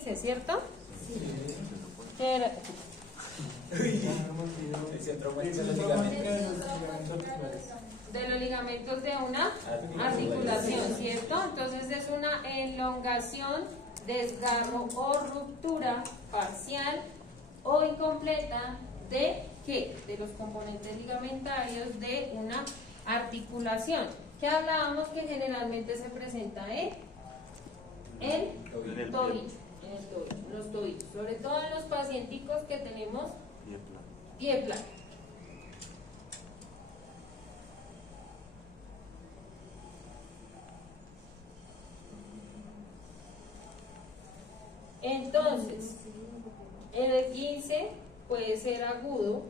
15, ¿cierto? Sí. ¿Qué era? De los ligamentos de una articulación, ¿cierto? Entonces es una elongación, desgarro o ruptura parcial o incompleta de ¿qué? De los componentes ligamentarios de una articulación. ¿Qué hablábamos que generalmente se presenta en el tobillo? En el tobillo, en los tobillos, sobre todo en los pacienticos que tenemos pie plano. Entonces, en el 15 puede ser agudo,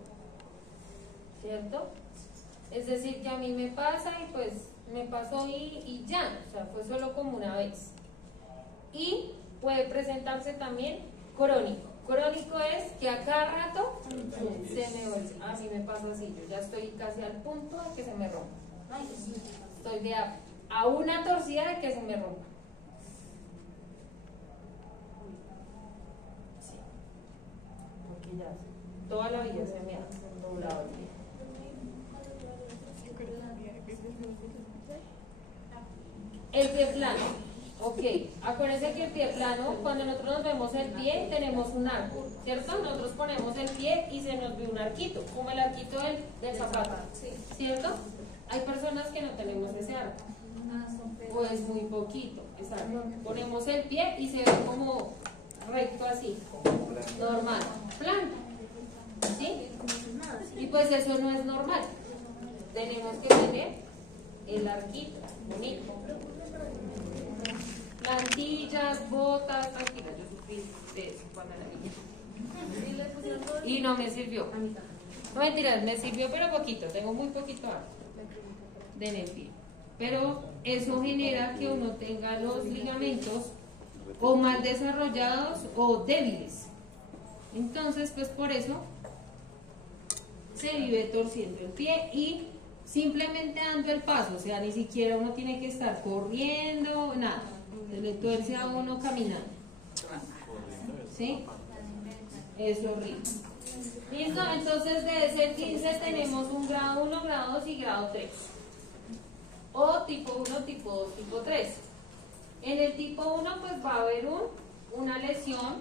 ¿cierto? Es decir, que a mí me pasa y pues me pasó y ya, o sea, fue solo como una vez. Y puede presentarse también crónico. Crónico es que a cada rato se me vuelve. A mí me pasa así, yo ya estoy casi al punto de que se me rompa. Estoy de a una torcida de que se me rompa. Sí. Porque ya toda la vida se me ha doblado el pie. El pie plano, ok, acuérdense que el pie plano, cuando nosotros nos vemos el pie, tenemos un arco, ¿cierto? Nosotros ponemos el pie y se nos ve un arquito, como el arquito del zapato, ¿cierto? Hay personas que no tenemos ese arco, o es muy poquito, exacto. Ponemos el pie y se ve como recto así, normal, plano, ¿sí? Y pues eso no es normal, tenemos que tener el arquito, bonito. Plantillas, botas, tranquila, yo sufrí de eso cuando era niña. Y no me sirvió. No mentiras, me sirvió pero poquito, tengo muy poquito de en el pie. Pero eso genera que uno tenga los ligamentos o mal desarrollados o débiles. Entonces, pues por eso se vive torciendo el pie y simplemente dando el paso, o sea, ni siquiera uno tiene que estar corriendo, nada. Se le tuerce a uno caminando. ¿Sí? Es horrible. ¿Listo? Entonces de ese 15 tenemos un grado 1, grado 2 y grado 3. O tipo 1, tipo 2, tipo 3. En el tipo 1 pues va a haber una lesión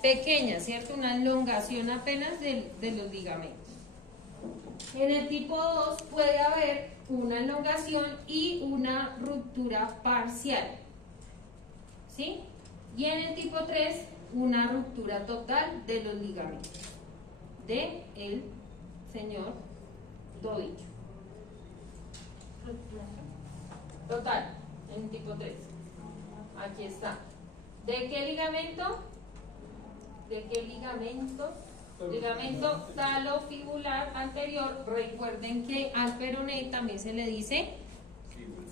pequeña, ¿cierto? Una elongación apenas de los ligamentos. En el tipo 2 puede haber una elongación y una ruptura parcial, ¿sí? Y en el tipo 3 una ruptura total de los ligamentos de el señor tobillo. Total, en el tipo 3. Aquí está. ¿De qué ligamento? ¿De qué ligamento? Ligamento talofibular anterior. Recuerden que al peroné también se le dice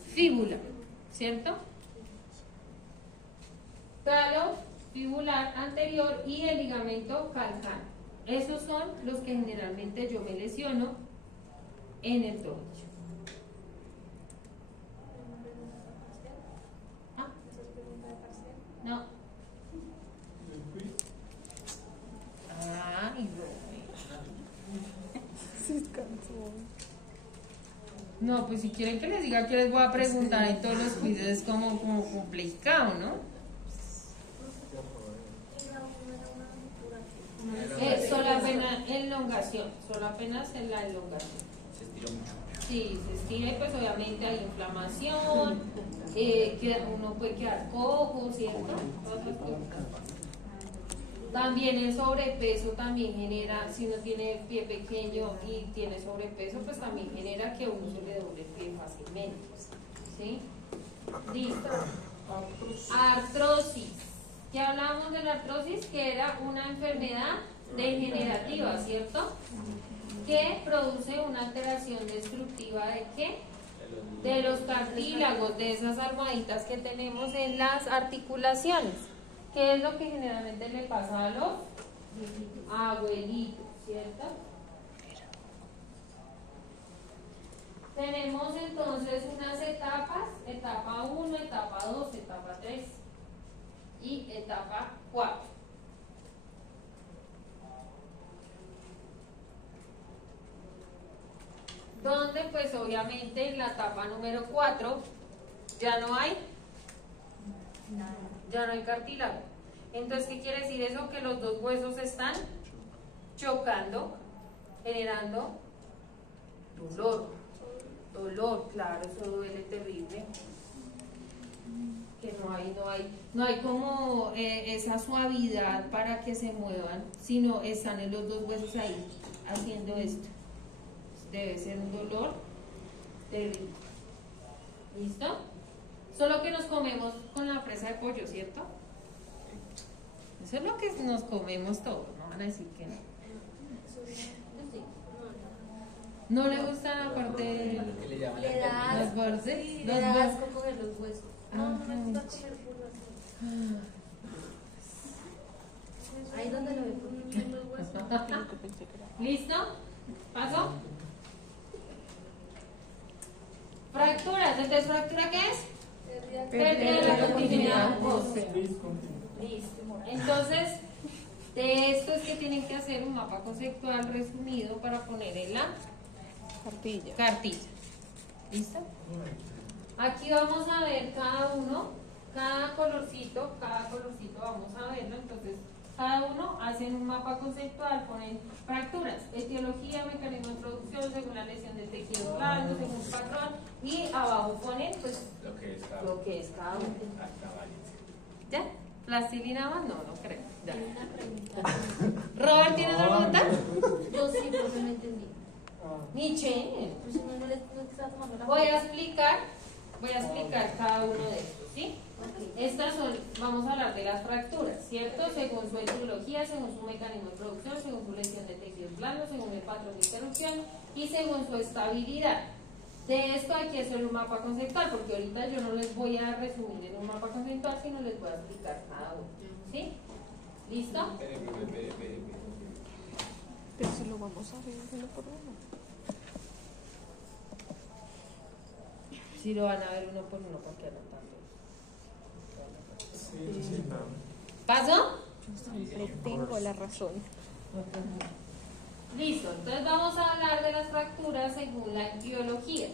fíbula, ¿cierto? Talofibular anterior y el ligamento calcáneo. Esos son los que generalmente yo me lesiono en el tobillo. ¿Ah? No. Ay, no, pues si quieren que les diga que les voy a preguntar en todos los quizzes es como complicado, ¿no? Solo apenas elongación, solo apenas en la elongación. Se estiró mucho. Sí, se estira y pues obviamente hay inflamación, uno puede quedar cojo, ¿cierto? También el sobrepeso también genera, si uno tiene pie pequeño y tiene sobrepeso, pues también genera que uno se le doble el pie fácilmente, ¿sí? Listo. Artrosis. Ya hablábamos de la artrosis, que era una enfermedad degenerativa, ¿cierto? Que produce una alteración destructiva ¿de qué? De los cartílagos, de esas almohaditas que tenemos en las articulaciones. ¿Qué es lo que generalmente le pasa a los abuelitos, ¿cierto? Tenemos entonces unas etapas, etapa 1, etapa 2, etapa 3. obviamente en la etapa número 4 ya no hay cartílago. Entonces, ¿qué quiere decir eso? Que los dos huesos están chocando, generando dolor, claro, eso duele terrible. Que no hay como esa suavidad para que se muevan, sino están en los dos huesos ahí haciendo esto. Debe ser un dolor terrible. ¿Listo? Solo que nos comemos con la presa de pollo, ¿cierto? Eso es lo que nos comemos todos, no van a decir que no. ¿No le gusta la parte de los bordes? Le da asco coger los huesos. No me gusta comer burras. Ahí donde lo ve comer los huesos. ¿Listo? ¿Paso? Fracturas. Entonces, ¿fractura qué es? Pérdida de la continuidad ósea. Listo. Entonces, de esto es que tienen que hacer un mapa conceptual resumido para poner en la cartilla. ¿Listo? Aquí vamos a ver cada colorcito vamos a verlo. Entonces, cada uno hacen un mapa conceptual, ponen fracturas, etiología, mecanismo de producción, según la lesión del tejido blando, según un patrón, y abajo ponen pues lo que es cada uno. ¿Ya? ¿Plastilina más? No creo. Ya. ¿Robert tiene una pregunta? Yo sí, porque no entendí. Michelle. Pues si no le estaba tomando la Voy a explicar cada uno de estos, ¿sí? Estas son, vamos a hablar de las fracturas, ¿cierto? Según su etiología, según su mecanismo de producción, según su lesión de tejidos blandos, según el patrón de interrupción y según su estabilidad. De esto hay que hacer un mapa conceptual, porque ahorita yo no les voy a resumir en un mapa conceptual, sino les voy a explicar cada uno, ¿sí? ¿Listo? Pero si lo vamos a ver uno por uno. Si lo van a ver uno por uno, porque no tanto. ¿Paso? Siempre tengo la razón. Listo, entonces vamos a hablar de las fracturas según la etiología.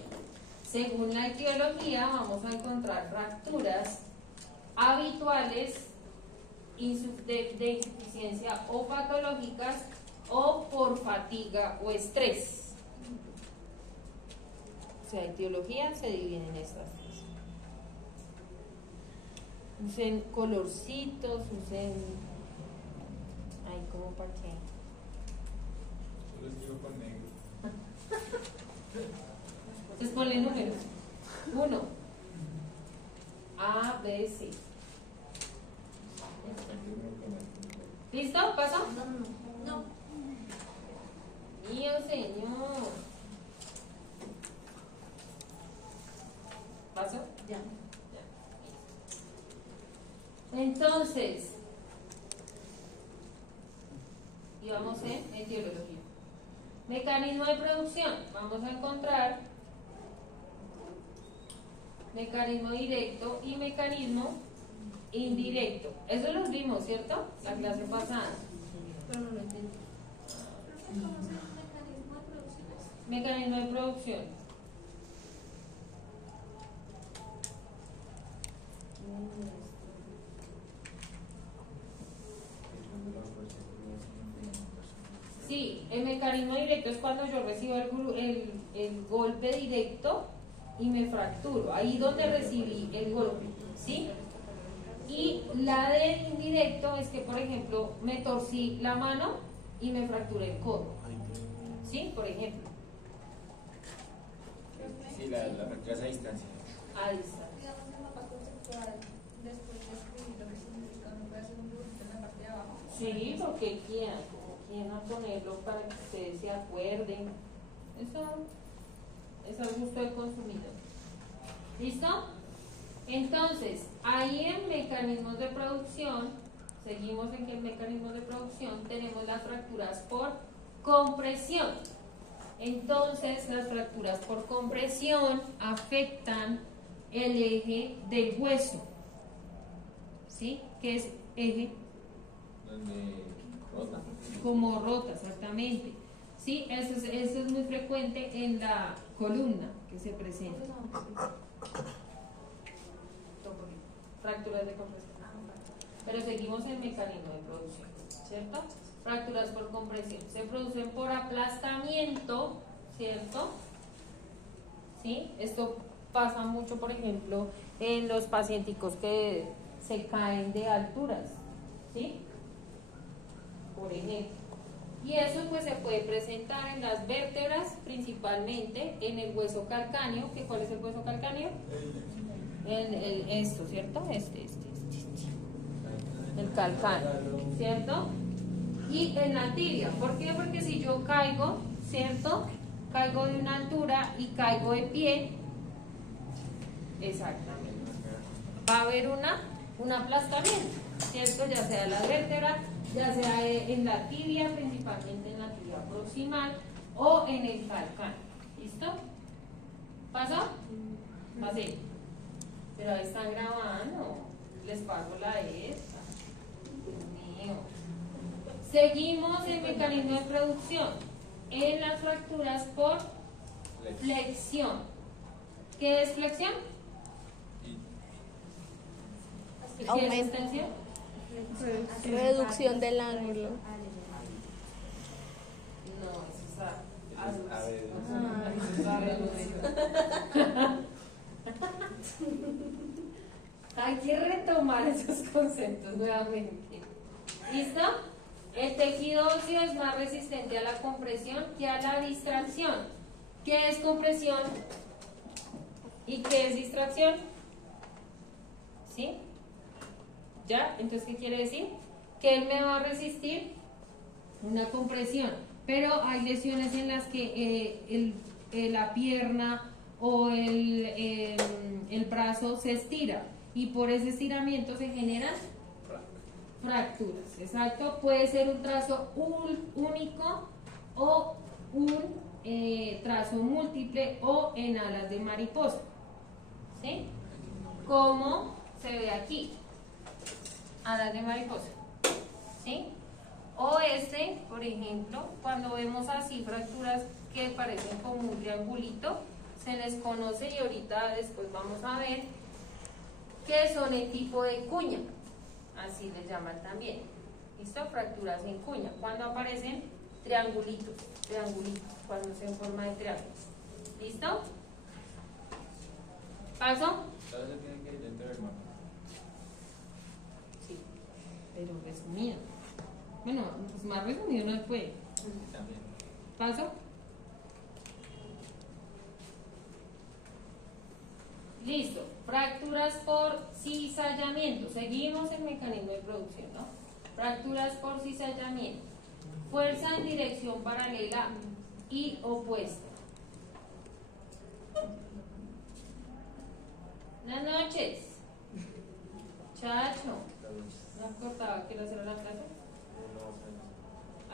Según la etiología vamos a encontrar fracturas habituales de insuficiencia o patológicas o por fatiga o estrés. O sea, etiología se divide en estas tres. Usen colorcitos, usen... Ay, ¿cómo para qué? Yo lo escribo con negro. Entonces ponle números. 1. A, B, C. ¿Listo? ¿Paso? No. Mío, señor. ¿Paso? Ya. Entonces, y vamos en etiología. Mecanismo de producción. Vamos a encontrar mecanismo directo y mecanismo indirecto. Eso lo vimos, ¿cierto? La clase pasada. Pero no lo entendí. Mecanismo de producción. Sí, el mecanismo directo es cuando yo recibo el golpe directo y me fracturo. Ahí donde recibí el golpe, ¿sí? Y la de indirecto es que, por ejemplo, me torcí la mano y me fracturé el codo. ¿Sí? Por ejemplo. Sí, la fractura es a distancia. A distancia. Digamos, el mapa conceptual, después de escribir lo que significa, ¿no puede hacer un dibujito en la parte de abajo? Sí, porque quieran ponerlo para que ustedes se acuerden. Eso es al gusto del consumidor. ¿Listo? Entonces, ahí en mecanismos de producción, seguimos en que en mecanismos de producción tenemos las fracturas por compresión. Entonces, las fracturas por compresión afectan el eje del hueso. ¿Sí? ¿Qué es eje? Donde rota. Como rota, exactamente. ¿Sí? Eso es muy frecuente en la columna. que se presentan. Fracturas de compresión. Pero seguimos el mecanismo de producción, ¿cierto? Fracturas por compresión. Se producen por aplastamiento, ¿cierto? ¿Sí? Esto pasa mucho, por ejemplo, en los pacienticos que se caen de alturas, ¿sí? Por ejemplo. Y eso pues se puede presentar en las vértebras, principalmente en el hueso calcáneo. ¿Cuál es el hueso calcáneo? Esto, ¿cierto? El calcáneo, ¿cierto? Y en la tibia. ¿Por qué? Porque si yo caigo, ¿cierto? Caigo de una altura y caigo de pie, exactamente, va a haber un aplastamiento, ¿cierto? Ya sea en la vértebra, ya sea en la tibia, principalmente en la tibia proximal o en el calcáneo. ¿Listo? ¿Pasó? Pasé. Pero ahí están grabando. Les pago la esta. Dios mío. Seguimos el mecanismo de producción en las fracturas por flexión. ¿Qué es flexión? ¿Qué es extensión? Reducción del ángulo. No, eso es hay que retomar esos conceptos nuevamente. ¿Listo? El tejido óseo es más resistente a la compresión que a la distracción. ¿Qué es compresión? ¿Y qué es distracción? ¿Sí? ¿Ya? Entonces, ¿qué quiere decir? Que él me va a resistir una compresión. Pero hay lesiones en las que la pierna o el brazo se estira. Y por ese estiramiento se generan fracturas. Exacto. Puede ser un trazo único o un trazo múltiple o en alas de mariposa. ¿Sí? Como se ve aquí. Alas de mariposa. ¿Sí? O por ejemplo, cuando vemos así fracturas que parecen como un triangulito, se les conoce, y ahorita después vamos a ver, que son el tipo de cuña. Así les llaman también. ¿Listo? Fracturas en cuña. Cuando aparecen triangulitos, cuando se en forma de triángulos. ¿Listo? ¿Paso? Todo eso tiene que ir dentro del mapa. Sí, pero resumido. Bueno, pues más resumido no se puede. Sí, también. ¿Paso? Listo. Fracturas por cizallamiento. Seguimos el mecanismo de producción, ¿no? Fracturas por cizallamiento. Fuerza en dirección paralela y opuesta. Buenas noches. Chacho. ¿No acordaba que iba a hacer la clase?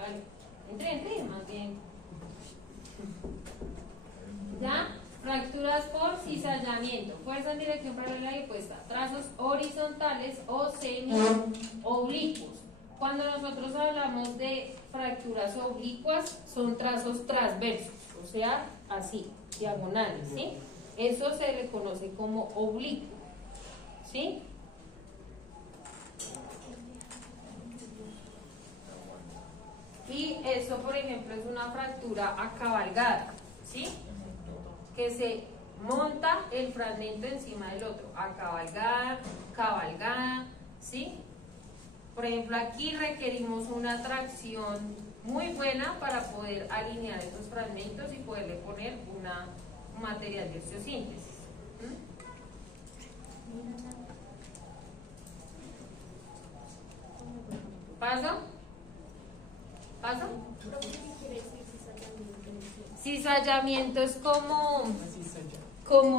Ay, entre, más bien. ¿Ya? Fracturas por cizallamiento. Fuerza en dirección paralela y opuesta. Trazos horizontales o semi-oblicuos. Cuando nosotros hablamos de fracturas oblicuas, son trazos transversos, o sea, así, diagonales, ¿sí? Eso se le conoce como oblicuo, ¿sí? Y eso, por ejemplo, es una fractura acabalgada, ¿sí? Que se monta el fragmento encima del otro, acabalgada, cabalgada, ¿sí? Por ejemplo, aquí requerimos una tracción muy buena para poder alinear estos fragmentos y poderle poner un material de osteosíntesis. ¿Paso? ¿Paso? Cizallamiento es como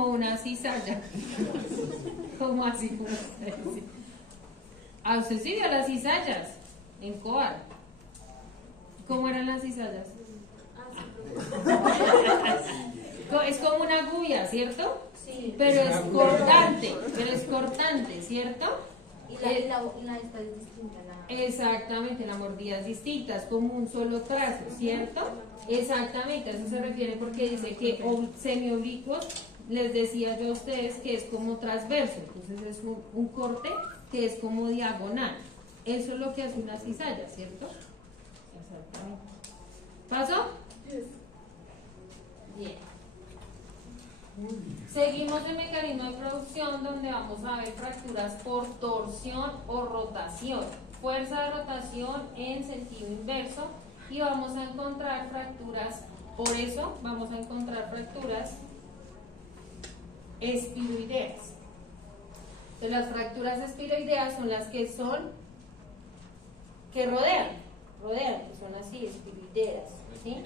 una cizalla. Como así, como se dice. ¿A usted sí vio las cizallas en Coal? ¿Cómo eran las cizallas? Es como una guya, ¿cierto? Sí. Pero es cortante, ¿cierto? Y la esta es distinta. Exactamente, la mordida es distinta, es como un solo trazo, ¿cierto? Exactamente, a eso se refiere porque dice que semioblicuos, les decía yo a ustedes que es como transverso, entonces es un corte que es como diagonal. Eso es lo que hace una cizalla, ¿cierto? Exactamente. ¿Pasó? Bien. Seguimos el mecanismo de producción donde vamos a ver fracturas por torsión o rotación. Fuerza de rotación en sentido inverso y vamos a encontrar fracturas, por eso vamos a encontrar fracturas espiroideas. Entonces, las fracturas espiroideas son las que rodean, que son así, espiroideas, ¿sí?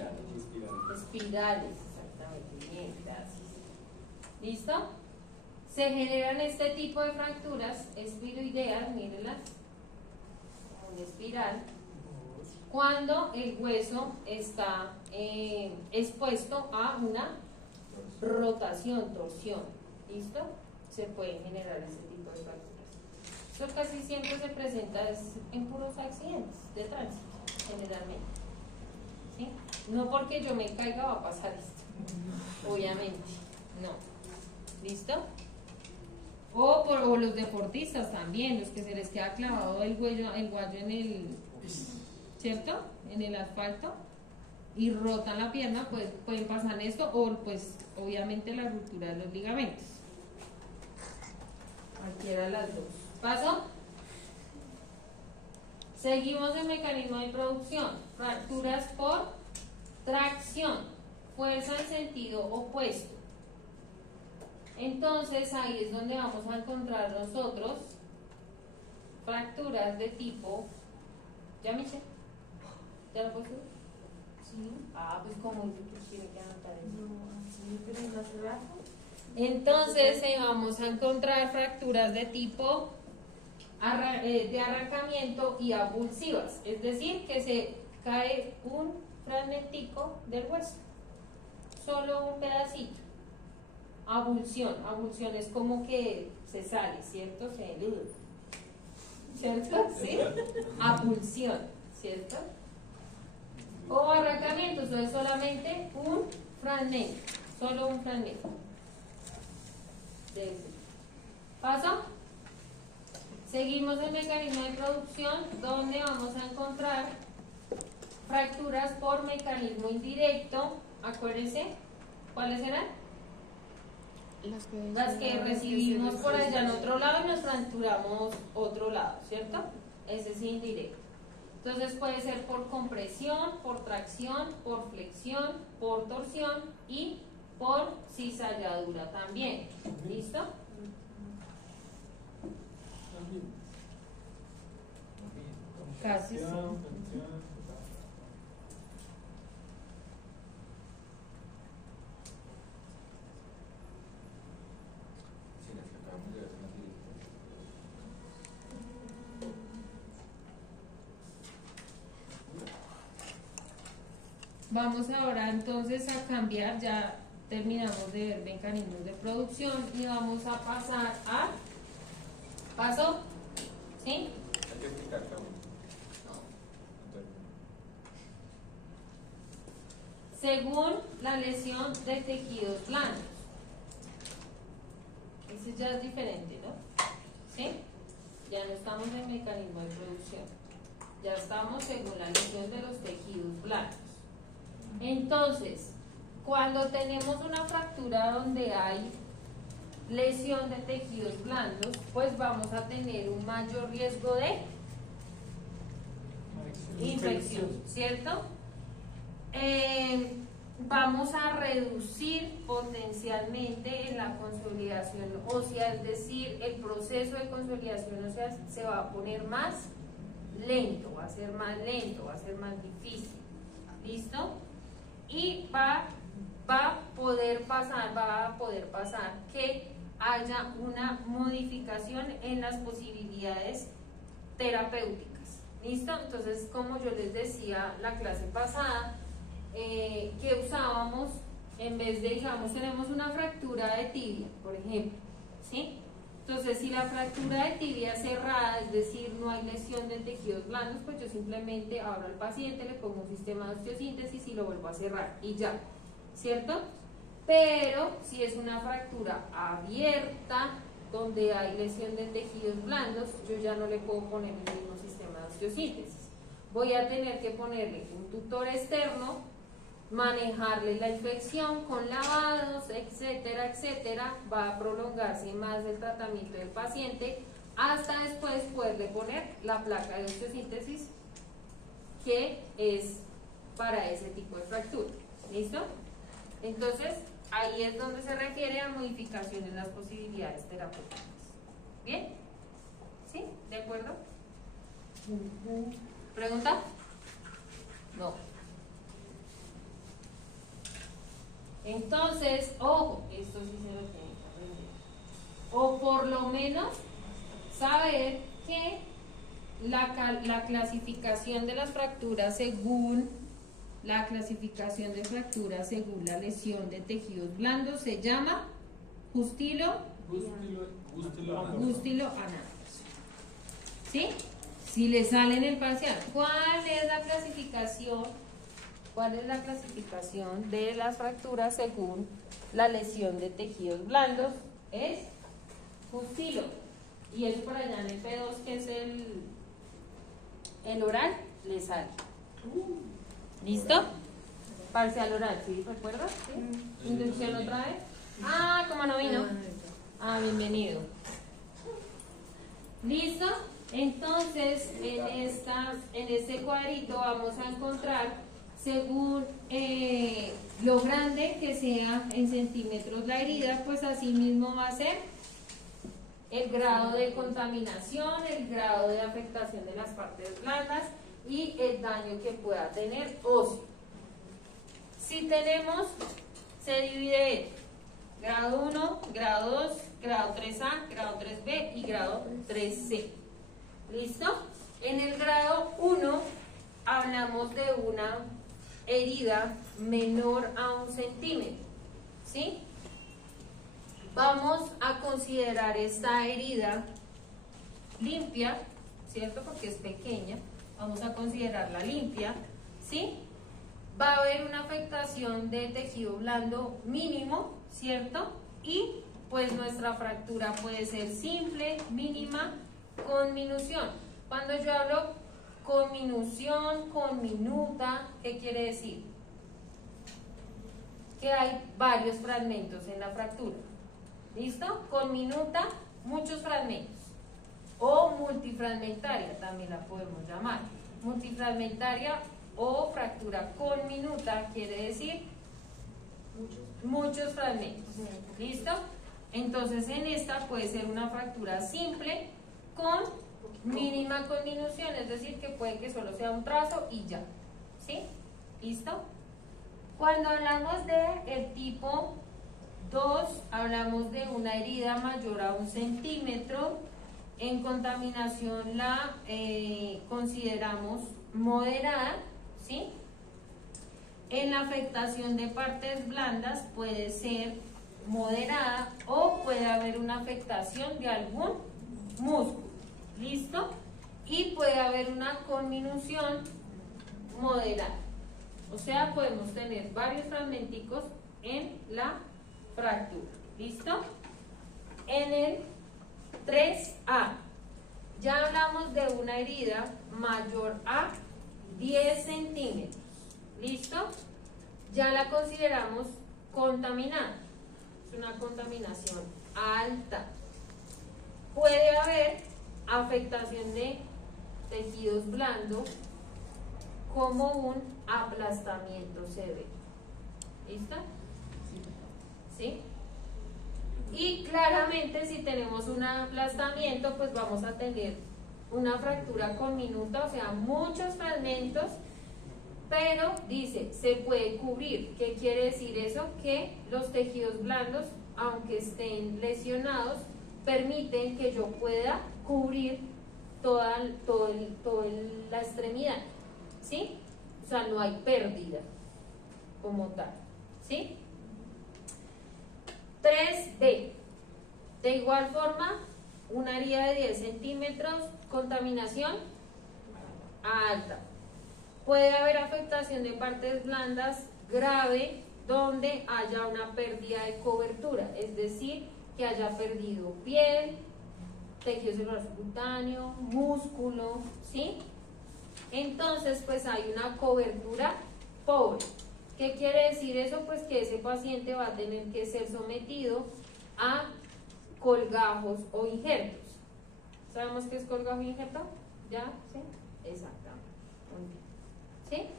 Espirales, exactamente, bien, gracias. ¿Listo? Se generan este tipo de fracturas espiroideas, mírenlas, una espiral, cuando el hueso está expuesto a una rotación, torsión. ¿Listo? Se pueden generar ese tipo de fracturas. Eso casi siempre se presenta en puros accidentes de tránsito, generalmente. ¿Sí? No porque yo me caiga va a pasar esto, obviamente, no. ¿Listo? O los deportistas también, los que se les queda clavado el guayo en el, ¿cierto? En el asfalto y rotan la pierna, pues pueden pasar esto, o pues obviamente la ruptura de los ligamentos. Cualquiera de las dos. ¿Paso? Seguimos el mecanismo de producción. Fracturas por tracción. Fuerza en sentido opuesto. Entonces ahí es donde vamos a encontrar nosotros fracturas de tipo, ¿ya me sé? ¿Ya lo puedo? Sí. Ah, pues como dice que tiene que anotar eso. No, así, pero en los brazos. Entonces vamos a encontrar fracturas de tipo de arrancamiento y abulsivas, es decir, que se cae un fragmentico del hueso, solo un pedacito. Abulsión es como que se sale, ¿cierto? ¿Cierto? ¿Sí? Abulsión, ¿cierto? O arrancamiento, eso es solamente un fragmento, solo un fragmento. ¿Paso? Seguimos el mecanismo de producción donde vamos a encontrar fracturas por mecanismo indirecto. Acuérdense, ¿cuáles eran? Las que recibimos por allá en otro lado y nos fracturamos otro lado, ¿cierto? Ese es indirecto. Entonces puede ser por compresión, por tracción, por flexión, por torsión y por cizalladura también. ¿Listo? Casi sí. Vamos ahora entonces a cambiar, ya terminamos de ver mecanismos de producción y vamos a pasar a paso, ¿sí? Hay que explicar cada uno. Según la lesión de tejidos blandos. Ese ya es diferente, ¿no? ¿Sí? Ya no estamos en mecanismo de producción. Ya estamos según la lesión de los tejidos blandos. Entonces, cuando tenemos una fractura donde hay lesión de tejidos blandos, pues vamos a tener un mayor riesgo de infección, ¿cierto? Vamos a reducir potencialmente en la consolidación ósea, es decir, el proceso de consolidación ósea se va a poner más lento, va a ser más lento, va a ser más difícil. ¿Listo? Y va a poder pasar que haya una modificación en las posibilidades terapéuticas. ¿Listo? Entonces, como yo les decía la clase pasada, que usábamos, en vez de, digamos, tenemos una fractura de tibia, por ejemplo, ¿sí? Entonces, si la fractura de tibia es cerrada, es decir, no hay lesión de tejidos blandos, pues yo simplemente abro al paciente, le pongo un sistema de osteosíntesis y lo vuelvo a cerrar y ya, ¿cierto? Pero si es una fractura abierta, donde hay lesión de tejidos blandos, yo ya no le puedo poner el mismo sistema de osteosíntesis. Voy a tener que ponerle un tutor externo, manejarle la infección con lavados, etcétera, etcétera. Va a prolongarse más el tratamiento del paciente hasta después poderle poner la placa de osteosíntesis que es para ese tipo de fractura. ¿Listo? Entonces, ahí es donde se refiere a modificación en las posibilidades terapéuticas. ¿Bien? ¿Sí? ¿De acuerdo? ¿Pregunta? No. Entonces, ojo, esto sí se lo tienen que aprender. O por lo menos saber que la clasificación de las fracturas según la clasificación de fracturas según la lesión de tejidos blandos se llama Gustilo-Anández. ¿Sí? Si le sale en el parcial, ¿cuál es la clasificación? ¿Cuál es la clasificación de las fracturas según la lesión de tejidos blandos? Es Gustilo. Y eso por allá en el P2, que es el oral, le sale. ¿Listo? Parcial oral, ¿sí? ¿Recuerdas? ¿Sí? ¿Inducción otra vez? Ah, ¿cómo no vino? Ah, bienvenido. ¿Listo? Entonces, en este cuadrito vamos a encontrar, según lo grande que sea en centímetros la herida, pues así mismo va a ser el grado de contaminación, el grado de afectación de las partes blandas y el daño que pueda tener óseo. Si tenemos, se divide en grado 1, grado 2, grado 3A, grado 3B y grado 3C. ¿Listo? En el grado 1 hablamos de una herida menor a 1 centímetro. ¿Sí? Vamos a considerar esta herida limpia, ¿cierto? Porque es pequeña. Vamos a considerarla limpia. ¿Sí? Va a haber una afectación de tejido blando mínimo, ¿cierto? Y pues nuestra fractura puede ser simple, mínima, con minución. Cuando yo hablo con minución, con minuta, ¿qué quiere decir? Que hay varios fragmentos en la fractura. ¿Listo? Con minuta, muchos fragmentos. O multifragmentaria, también la podemos llamar. Multifragmentaria o fractura con minuta quiere decir muchos fragmentos. ¿Listo? Entonces en esta puede ser una fractura simple con mínima conminución, es decir, que puede que solo sea un trazo y ya. ¿Sí? ¿Listo? Cuando hablamos del tipo 2, hablamos de una herida mayor a 1 centímetro. En contaminación la consideramos moderada, ¿sí? En la afectación de partes blandas puede ser moderada o puede haber una afectación de algún músculo. ¿Listo? Y puede haber una conminución moderada. O sea, podemos tener varios fragmenticos en la fractura. ¿Listo? En el 3A ya hablamos de una herida mayor a 10 centímetros. ¿Listo? Ya la consideramos contaminada. Es una contaminación alta. Puede haber afectación de tejidos blandos como un aplastamiento severo. ¿Listo? ¿Sí? Y claramente si tenemos un aplastamiento, pues vamos a tener una fractura con minuta, o sea, muchos fragmentos, pero dice, se puede cubrir. ¿Qué quiere decir eso? Que los tejidos blandos, aunque estén lesionados, permiten que yo pueda cubrir toda la extremidad, ¿sí? O sea, no hay pérdida como tal, ¿sí? 3B. De igual forma, una herida de 10 centímetros, contaminación alta. Puede haber afectación de partes blandas grave donde haya una pérdida de cobertura, es decir, que haya perdido piel, tejido celular subcutáneo, músculo, ¿sí? Entonces, pues hay una cobertura pobre. ¿Qué quiere decir eso? Pues que ese paciente va a tener que ser sometido a colgajos o injertos. ¿Sabemos qué es colgajo e injerto? ¿Ya? ¿Sí? Exactamente. Muy bien. ¿Sí?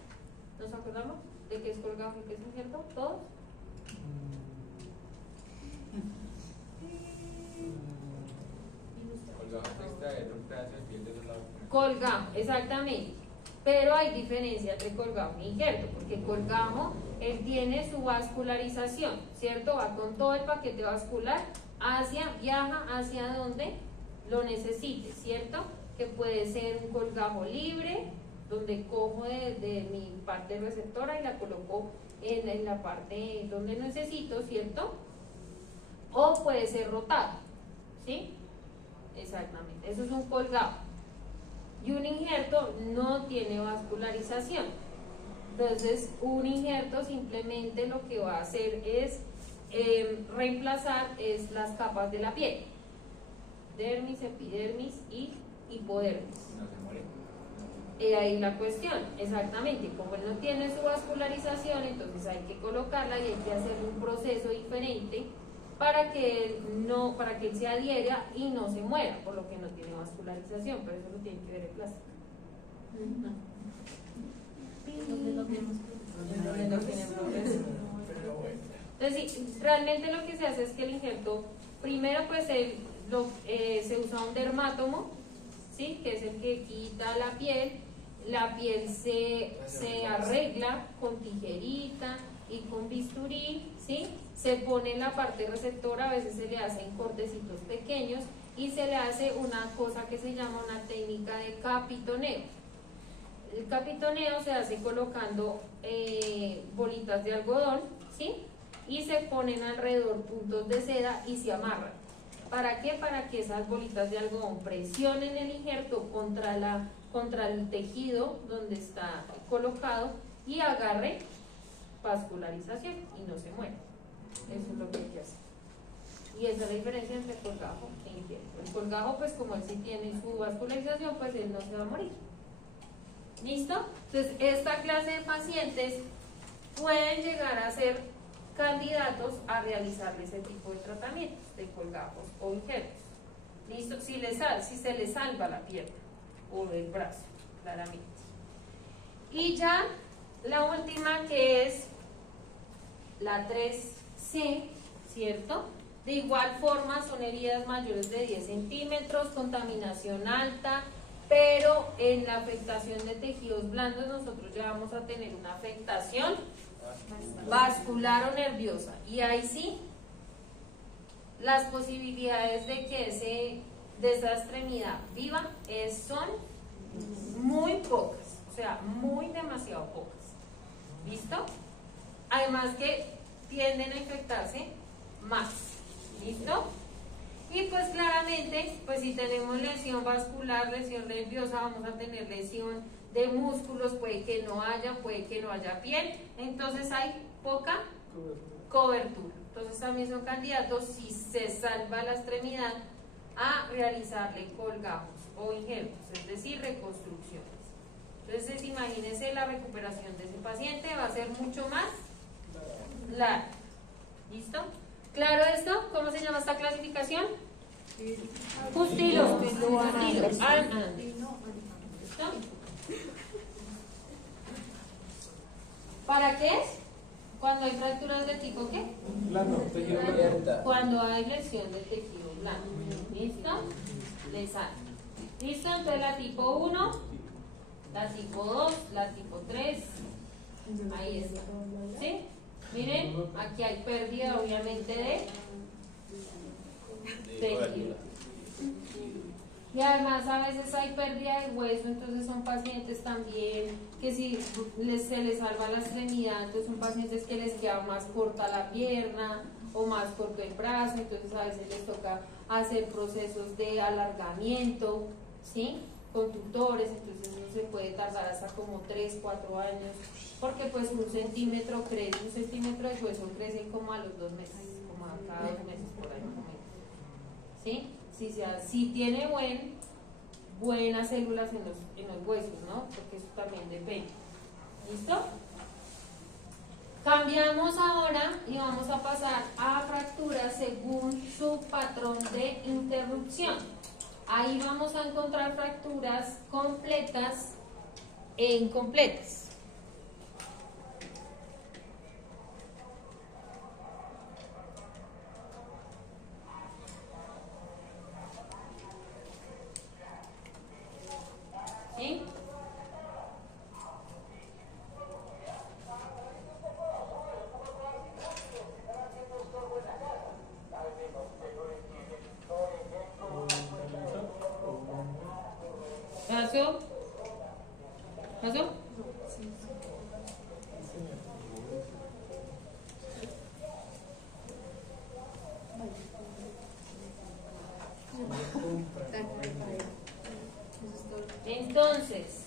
¿Nos acordamos de qué es colgajo y qué es injerto? ¿Todos? Colgajo es extraer un pedazo de piel de los lados. Colgajo, exactamente. Pero hay diferencia entre colgajo e injerto, porque colgajo, él tiene su vascularización, ¿cierto? Va con todo el paquete vascular, viaja hacia donde lo necesite, ¿cierto? Que puede ser un colgajo libre, donde cojo de mi parte receptora y la coloco en la parte donde necesito, ¿cierto? O puede ser rotado, ¿sí? Exactamente, eso es un colgajo. Y un injerto no tiene vascularización. Entonces, un injerto simplemente lo que va a hacer es reemplazar las capas de la piel: dermis, epidermis y hipodermis. No se muere. Ahí la cuestión, exactamente, como él no tiene su vascularización, entonces hay que colocarla y hay que hacer un proceso diferente para que él se adhiera y no se muera, por lo que no tiene vascularización, pero eso lo tiene que ver el plástico. ¿Dónde lo tenemos? Entonces, sí, realmente lo que se hace es que el injerto, primero pues se usa un dermátomo, ¿sí? Que es el que quita la piel se arregla con tijerita y con bisturí, ¿sí? Se pone en la parte receptora, a veces se le hacen cortecitos pequeños y se le hace una cosa que se llama una técnica de capitoneo. El capitoneo se hace colocando bolitas de algodón, ¿sí? Y se ponen alrededor puntos de seda y se amarran. ¿Para qué? Para que esas bolitas de algodón presionen el injerto contra el tejido donde está colocado y agarre vascularización y no se muere. Eso es lo que hay que hacer. Y esa es la diferencia entre colgajo e injerto. El colgajo, pues como él sí tiene su vascularización, pues él no se va a morir. ¿Listo? Entonces, esta clase de pacientes pueden llegar a ser candidatos a realizar ese tipo de tratamientos de colgajos o injertos. ¿Listo? Si se les salva la pierna o el brazo, claramente. Y ya la última, que es la 3C, ¿cierto? De igual forma son heridas mayores de 10 centímetros, contaminación alta, pero en la afectación de tejidos blandos nosotros ya vamos a tener una afectación vascular o nerviosa, y ahí sí las posibilidades de que de esa extremidad viva son muy pocas, o sea, demasiado pocas. ¿Listo? Además que tienden a infectarse más. ¿Listo? Y pues claramente, pues si tenemos lesión vascular, lesión nerviosa, vamos a tener lesión de músculos, puede que no haya piel, entonces hay poca cobertura. Entonces también son candidatos, si se salva la extremidad, a realizarle colgajos o injertos, es decir, reconstrucciones. Entonces imagínense, la recuperación de ese paciente va a ser mucho más larga. ¿Listo? ¿Claro esto? ¿Cómo se llama esta clasificación? Pustilo. ¿Listo? ¿Para qué es? Cuando hay fracturas de tipo ¿qué? Blando, tejido abierta. Cuando hay lesión de tejido blando. ¿Listo? Le sale. ¿Listo? Entonces la tipo 1, la tipo 2, la tipo 3. Ahí está. ¿Sí? Miren, aquí hay pérdida obviamente de tejido. Y además a veces hay pérdida de hueso, entonces son pacientes también que si se les salva la extremidad, entonces son pacientes que les queda más corta la pierna, o más corto el brazo, entonces a veces les toca hacer procesos de alargamiento, ¿sí? Con tutores, entonces uno se puede tardar hasta como 3, 4 años, porque pues un centímetro de hueso crece como a los 2 meses, como a cada 2 meses por ahí, ¿sí? Si tiene buenas células en los huesos, ¿no? Porque eso también depende. ¿Listo? Cambiamos ahora y vamos a pasar a fracturas según su patrón de interrupción. Ahí vamos a encontrar fracturas completas e incompletas. ¿Sí? ¿Pasó? ¿Pasó? Entonces,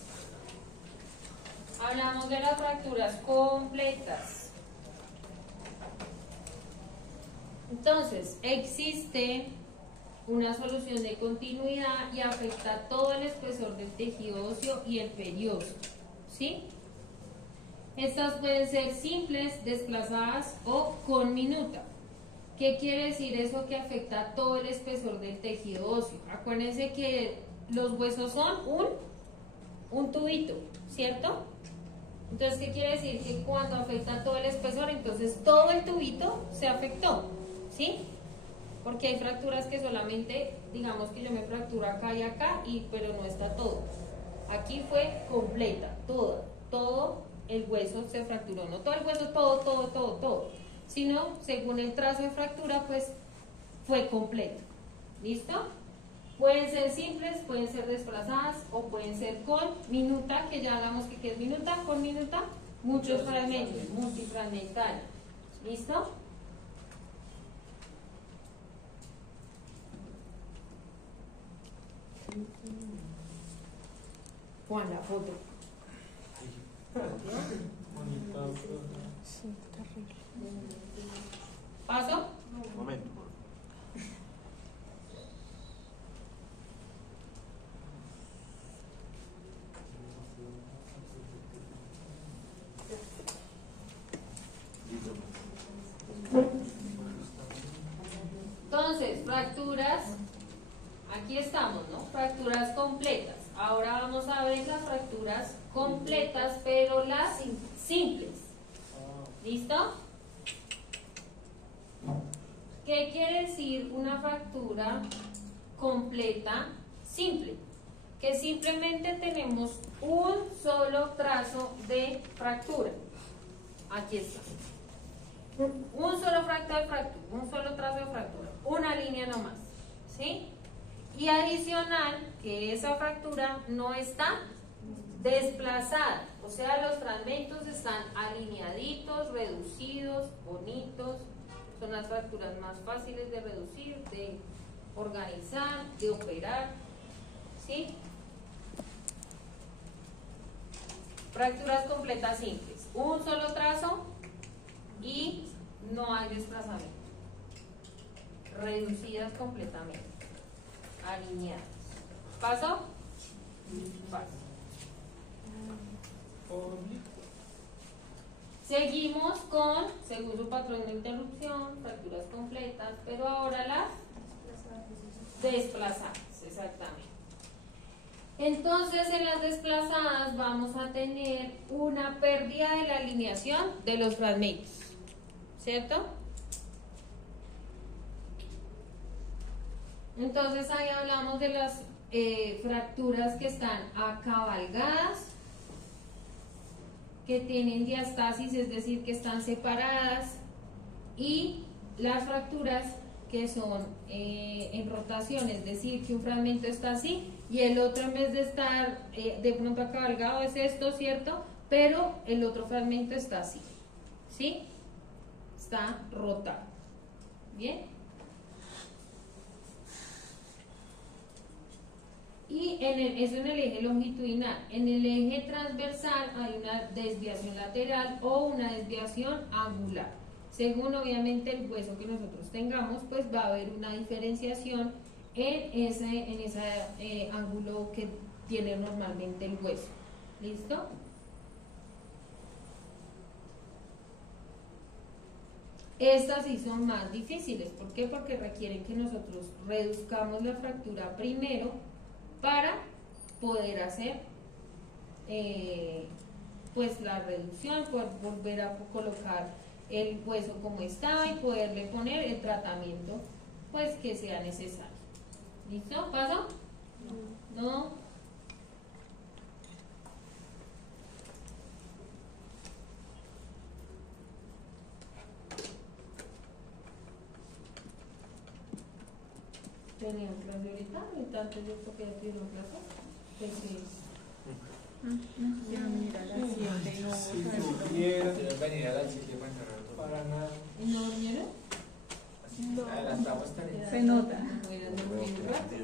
hablamos de las fracturas completas. Entonces, existe una solución de continuidad y afecta todo el espesor del tejido óseo y el periósteo, ¿sí? Estas pueden ser simples, desplazadas o con minuta. ¿Qué quiere decir eso que afecta todo el espesor del tejido óseo? Acuérdense que los huesos son un tubito, ¿cierto? Entonces, ¿qué quiere decir? Que cuando afecta todo el espesor, entonces todo el tubito se afectó, ¿sí? Porque hay fracturas que solamente, digamos que yo me fracturo acá y acá, pero no está todo. Aquí fue completa, todo el hueso se fracturó, no todo el hueso, todo, sino según el trazo de fractura, pues fue completo. ¿Listo? Pueden ser simples, pueden ser desplazadas o pueden ser con minuta, que ya hablamos que ¿qué es minuta? Con minuta, muchos fragmentos, multifragmentales. ¿Listo? Juan, la foto. Sí, terrible. ¿Paso? Un momento. Entonces, fracturas, aquí estamos, ¿no? Fracturas completas. Ahora vamos a ver las fracturas completas, pero las simples. ¿Listo? ¿Qué quiere decir una fractura completa simple? Que simplemente tenemos un solo trazo de fractura. Aquí está. Un solo trazo de fractura, una línea nomás, ¿sí? Y adicional, que esa fractura no está desplazada, o sea, los fragmentos están alineaditos, reducidos, bonitos. Son las fracturas más fáciles de reducir, de organizar, de operar, ¿sí? Fracturas completas simples, un solo trazo y no hay desplazamiento, reducidas completamente, alineadas. ¿Paso? Paso. Seguimos con, según su patrón de interrupción, fracturas completas, pero ahora las desplazadas, exactamente. Entonces, en las desplazadas vamos a tener una pérdida de la alineación de los fragmentos, ¿cierto? Entonces ahí hablamos de las fracturas que están acabalgadas, que tienen diastasis, es decir, que están separadas, y las fracturas que son en rotación, es decir, que un fragmento está así y el otro, en vez de estar de pronto acabalgado, es esto, ¿cierto? Pero el otro fragmento está así, ¿sí? Está rotado. Bien. Y eso en el eje longitudinal. En el eje transversal hay una desviación lateral o una desviación angular. Según obviamente el hueso que nosotros tengamos, pues va a haber una diferenciación en ese ángulo que tiene normalmente el hueso. ¿Listo? Estas sí son más difíciles. ¿Por qué? Porque requieren que nosotros reduzcamos la fractura primero para poder hacer pues la reducción, poder volver a colocar el hueso como está y poderle poner el tratamiento pues que sea necesario. ¿Listo? ¿Paso? No. ¿Tenían clase ahorita? ¿Ahorita antes de esto que ya tuvieron clase? Pues sí. Ya mira las 7 y no Si pudiera, te voy a venir a las 7 para encargar todo. Para nada. ¿Y no durmieron? Adelantamos tareas. se nota. No hubieran dormido un rato.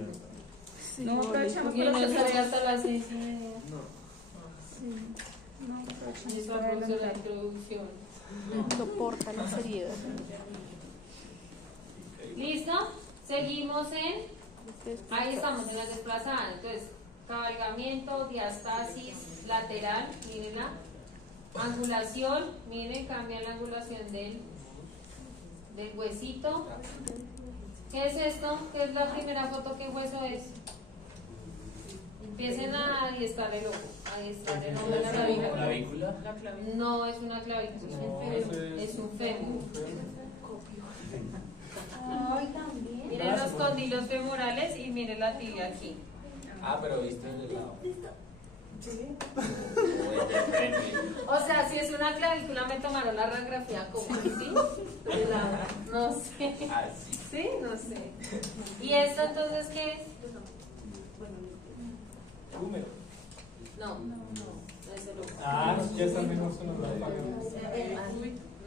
Sí, No aprovechamos Porque para no hacer salga hasta las 6:30. Sí, no aprovechamos Y esa para fue la adelantar. introducción. soporta la seriedad. ¿Listo? Seguimos en... Ahí estamos en la desplazada. Entonces, cabalgamiento, diastasis lateral, mírenla. Angulación, miren, cambia la angulación del huesito. ¿Qué es esto? ¿Qué es la primera foto? ¿Qué hueso es? Empiecen a adiestrar el ojo. Adiestrar el ojo de la clavícula. ¿Clavícula? No es una clavícula, es un fémur. Ay, también. Miren los condilos femorales y miren la tibia aquí. Ah, pero viste el de lado. O sea, si es una clavícula me tomaron la radiografía como así. De lado. No sé. Ah, sí. Sí, no sé. ¿Y esto entonces qué es? Húmedo. No, no es el húmero. Ah, ya está mejor sonando la No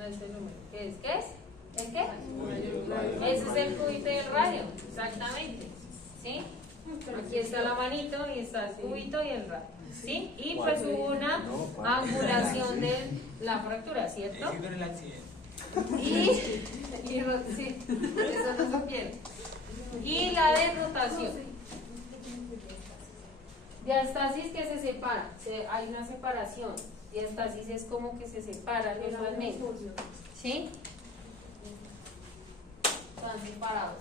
es el húmero. ¿Qué es? ¿Qué es? ¿El qué? Ese es el cúbito y el radio, exactamente. ¿Sí? Aquí está la manito y está el cúbito y el radio. ¿Sí? Y pues hubo una angulación de la fractura, ¿cierto? Sí, con el accidente. Y sí, eso no se pierde. Y la de rotación. Diastasis que se separa, hay una separación. Diastasis es como que se separan los fragmentos. ¿Sí? Están separados.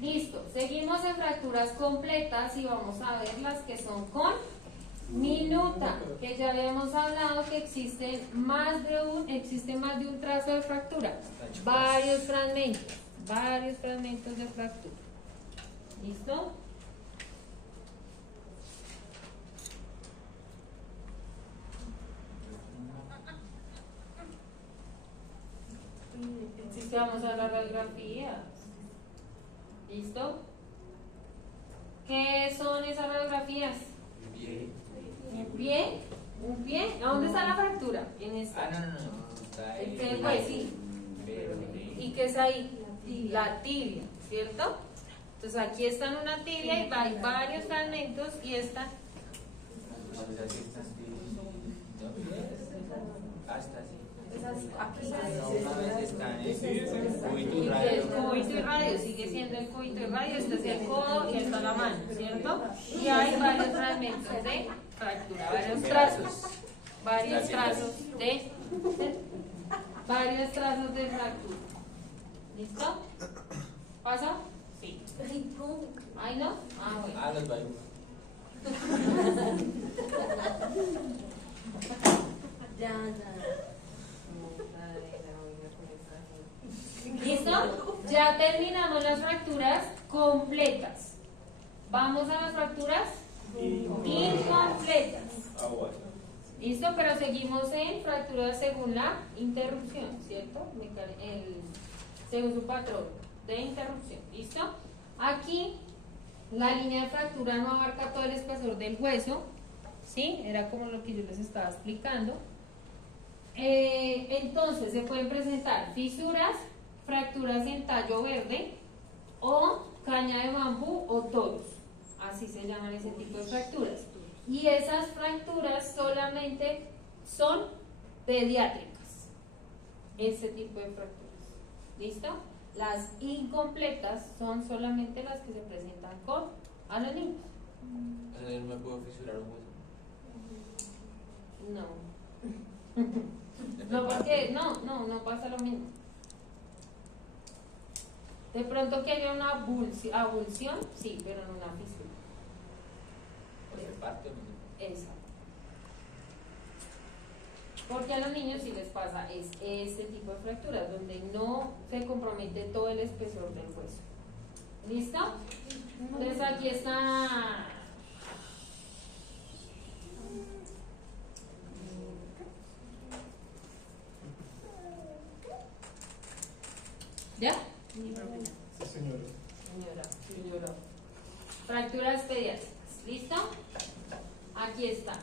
Listo. Seguimos en fracturas completas y vamos a ver las que son con minuta, que ya habíamos hablado que existe más de un trazo de fractura, varios fragmentos de fractura. ¿Listo? Vamos a las radiografías. ¿Listo? ¿Qué son esas radiografías? Bien. Un pie. ¿A dónde está la fractura? En esta. Ah, no. Está ahí. El pie del hueso, sí. ¿Y qué es ahí? La tibia, ¿cierto? Entonces aquí está en una tibia y hay varios fragmentos y esta. Hasta así. Aquí. Una vez está en cúbito Y y que radio. el cúbito y radio sigue siendo el cúbito y radio, este es el codo y esta es la mano, ¿cierto? Y hay varios fragmentos de fractura, varios trazos de fractura. ¿Listo? ¿Pasa? Sí. ¿Ay no? Ah, bueno. Ah, los baños. Ya. ¿Listo? Ya terminamos las fracturas completas. Vamos a las fracturas incompletas. Ah, bueno. ¿Listo? Pero seguimos en fracturas según la interrupción, ¿cierto? Según su patrón de interrupción. ¿Listo? Aquí la línea de fractura no abarca todo el espesor del hueso, ¿sí? Era como lo que yo les estaba explicando. Entonces se pueden presentar fisuras, fracturas en tallo verde o caña de bambú o toros. Así se llaman ese tipo de fracturas. Y esas fracturas solamente son pediátricas. Ese tipo de fracturas. ¿Listo? Las incompletas son solamente las que se presentan a los niños. ¿No me puedo fisurar un hueso? No. No, porque no pasa lo mismo. De pronto que haya una abulsión, sí, pero no una fisura. ¿O se parte o no se parte? Exacto. Porque a los niños sí les pasa es ese tipo de fracturas, donde no se compromete todo el espesor del hueso. ¿Listo? Entonces aquí está. ¿Ya? Sí, señora. Señora. Fracturas pediátricas. ¿Listo? Aquí está.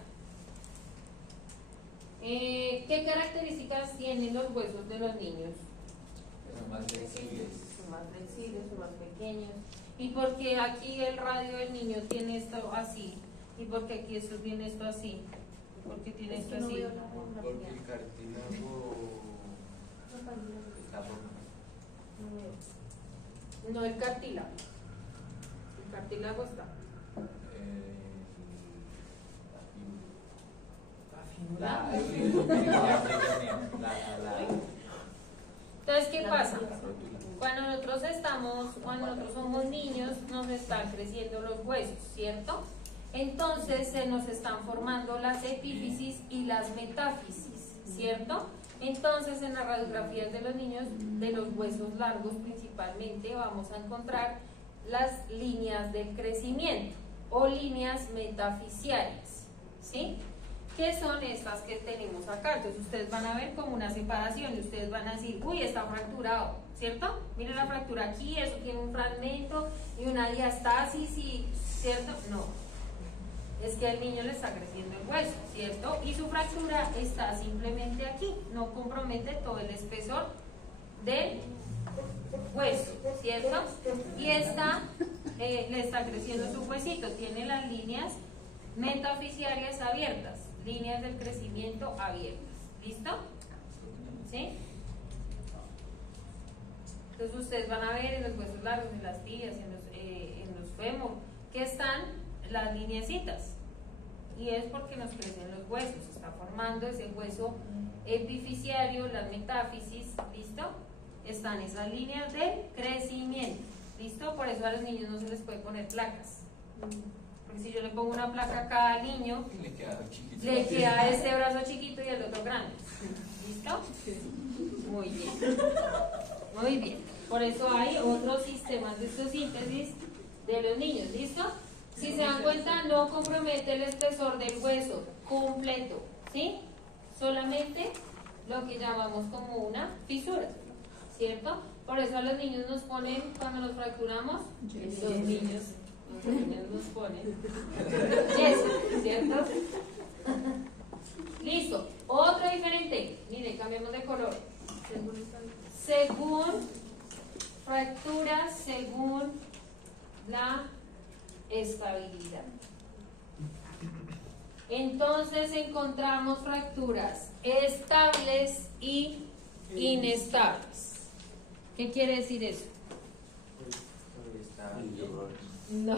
¿Qué características tienen los huesos de los niños? Son más flexibles. Son más flexibles, son más pequeños. ¿Y por qué aquí el radio del niño tiene esto así? ¿Y por qué aquí esto tiene esto así? ¿Por qué tiene esto así? Porque el cartílago está formado. No el cartílago. El cartílago está. Entonces, ¿qué pasa? Cuando nosotros somos niños, nos están creciendo los huesos, ¿cierto? Entonces se nos están formando las epífisis y las metáfisis, ¿cierto? Entonces en las radiografías de los niños, de los huesos largos principalmente, vamos a encontrar las líneas del crecimiento o líneas metafisiales, ¿sí? ¿Qué son estas que tenemos acá? Entonces ustedes van a ver como una separación y ustedes van a decir, uy, está fracturado, ¿cierto? Miren la fractura aquí, eso tiene un fragmento y una diastasis, y, ¿cierto? No, es que al niño le está creciendo el hueso, ¿cierto? Y su fractura está simplemente aquí, no compromete todo el espesor del hueso, ¿cierto? Y esta le está creciendo su huesito, tiene las líneas metafisiales abiertas, líneas del crecimiento abiertas. ¿Listo? ¿Sí? Entonces ustedes van a ver en los huesos largos, en las tibias, en los fémur, que están las lineecitas. Y es porque nos crecen los huesos, se está formando ese hueso epifisiario, las metáfisis, ¿listo? Están esas líneas de crecimiento, ¿listo? Por eso a los niños no se les puede poner placas. Porque si yo le pongo una placa a cada niño, le queda este brazo chiquito y el otro grande. ¿Listo? Muy bien. Muy bien. Por eso hay otros sistemas de osteosíntesis de los niños. ¿Listo? Si se dan cuenta, no compromete el espesor del hueso completo. ¿Sí? Solamente lo que llamamos como una fisura. ¿Cierto? Por eso a los niños nos ponen, cuando nos fracturamos, los niños nos ponen yeso, ¿cierto? Listo. Otro diferente. Miren, cambiamos de color. Según fracturas, según la estabilidad. Entonces encontramos fracturas estables y inestables. ¿Qué quiere decir eso? No.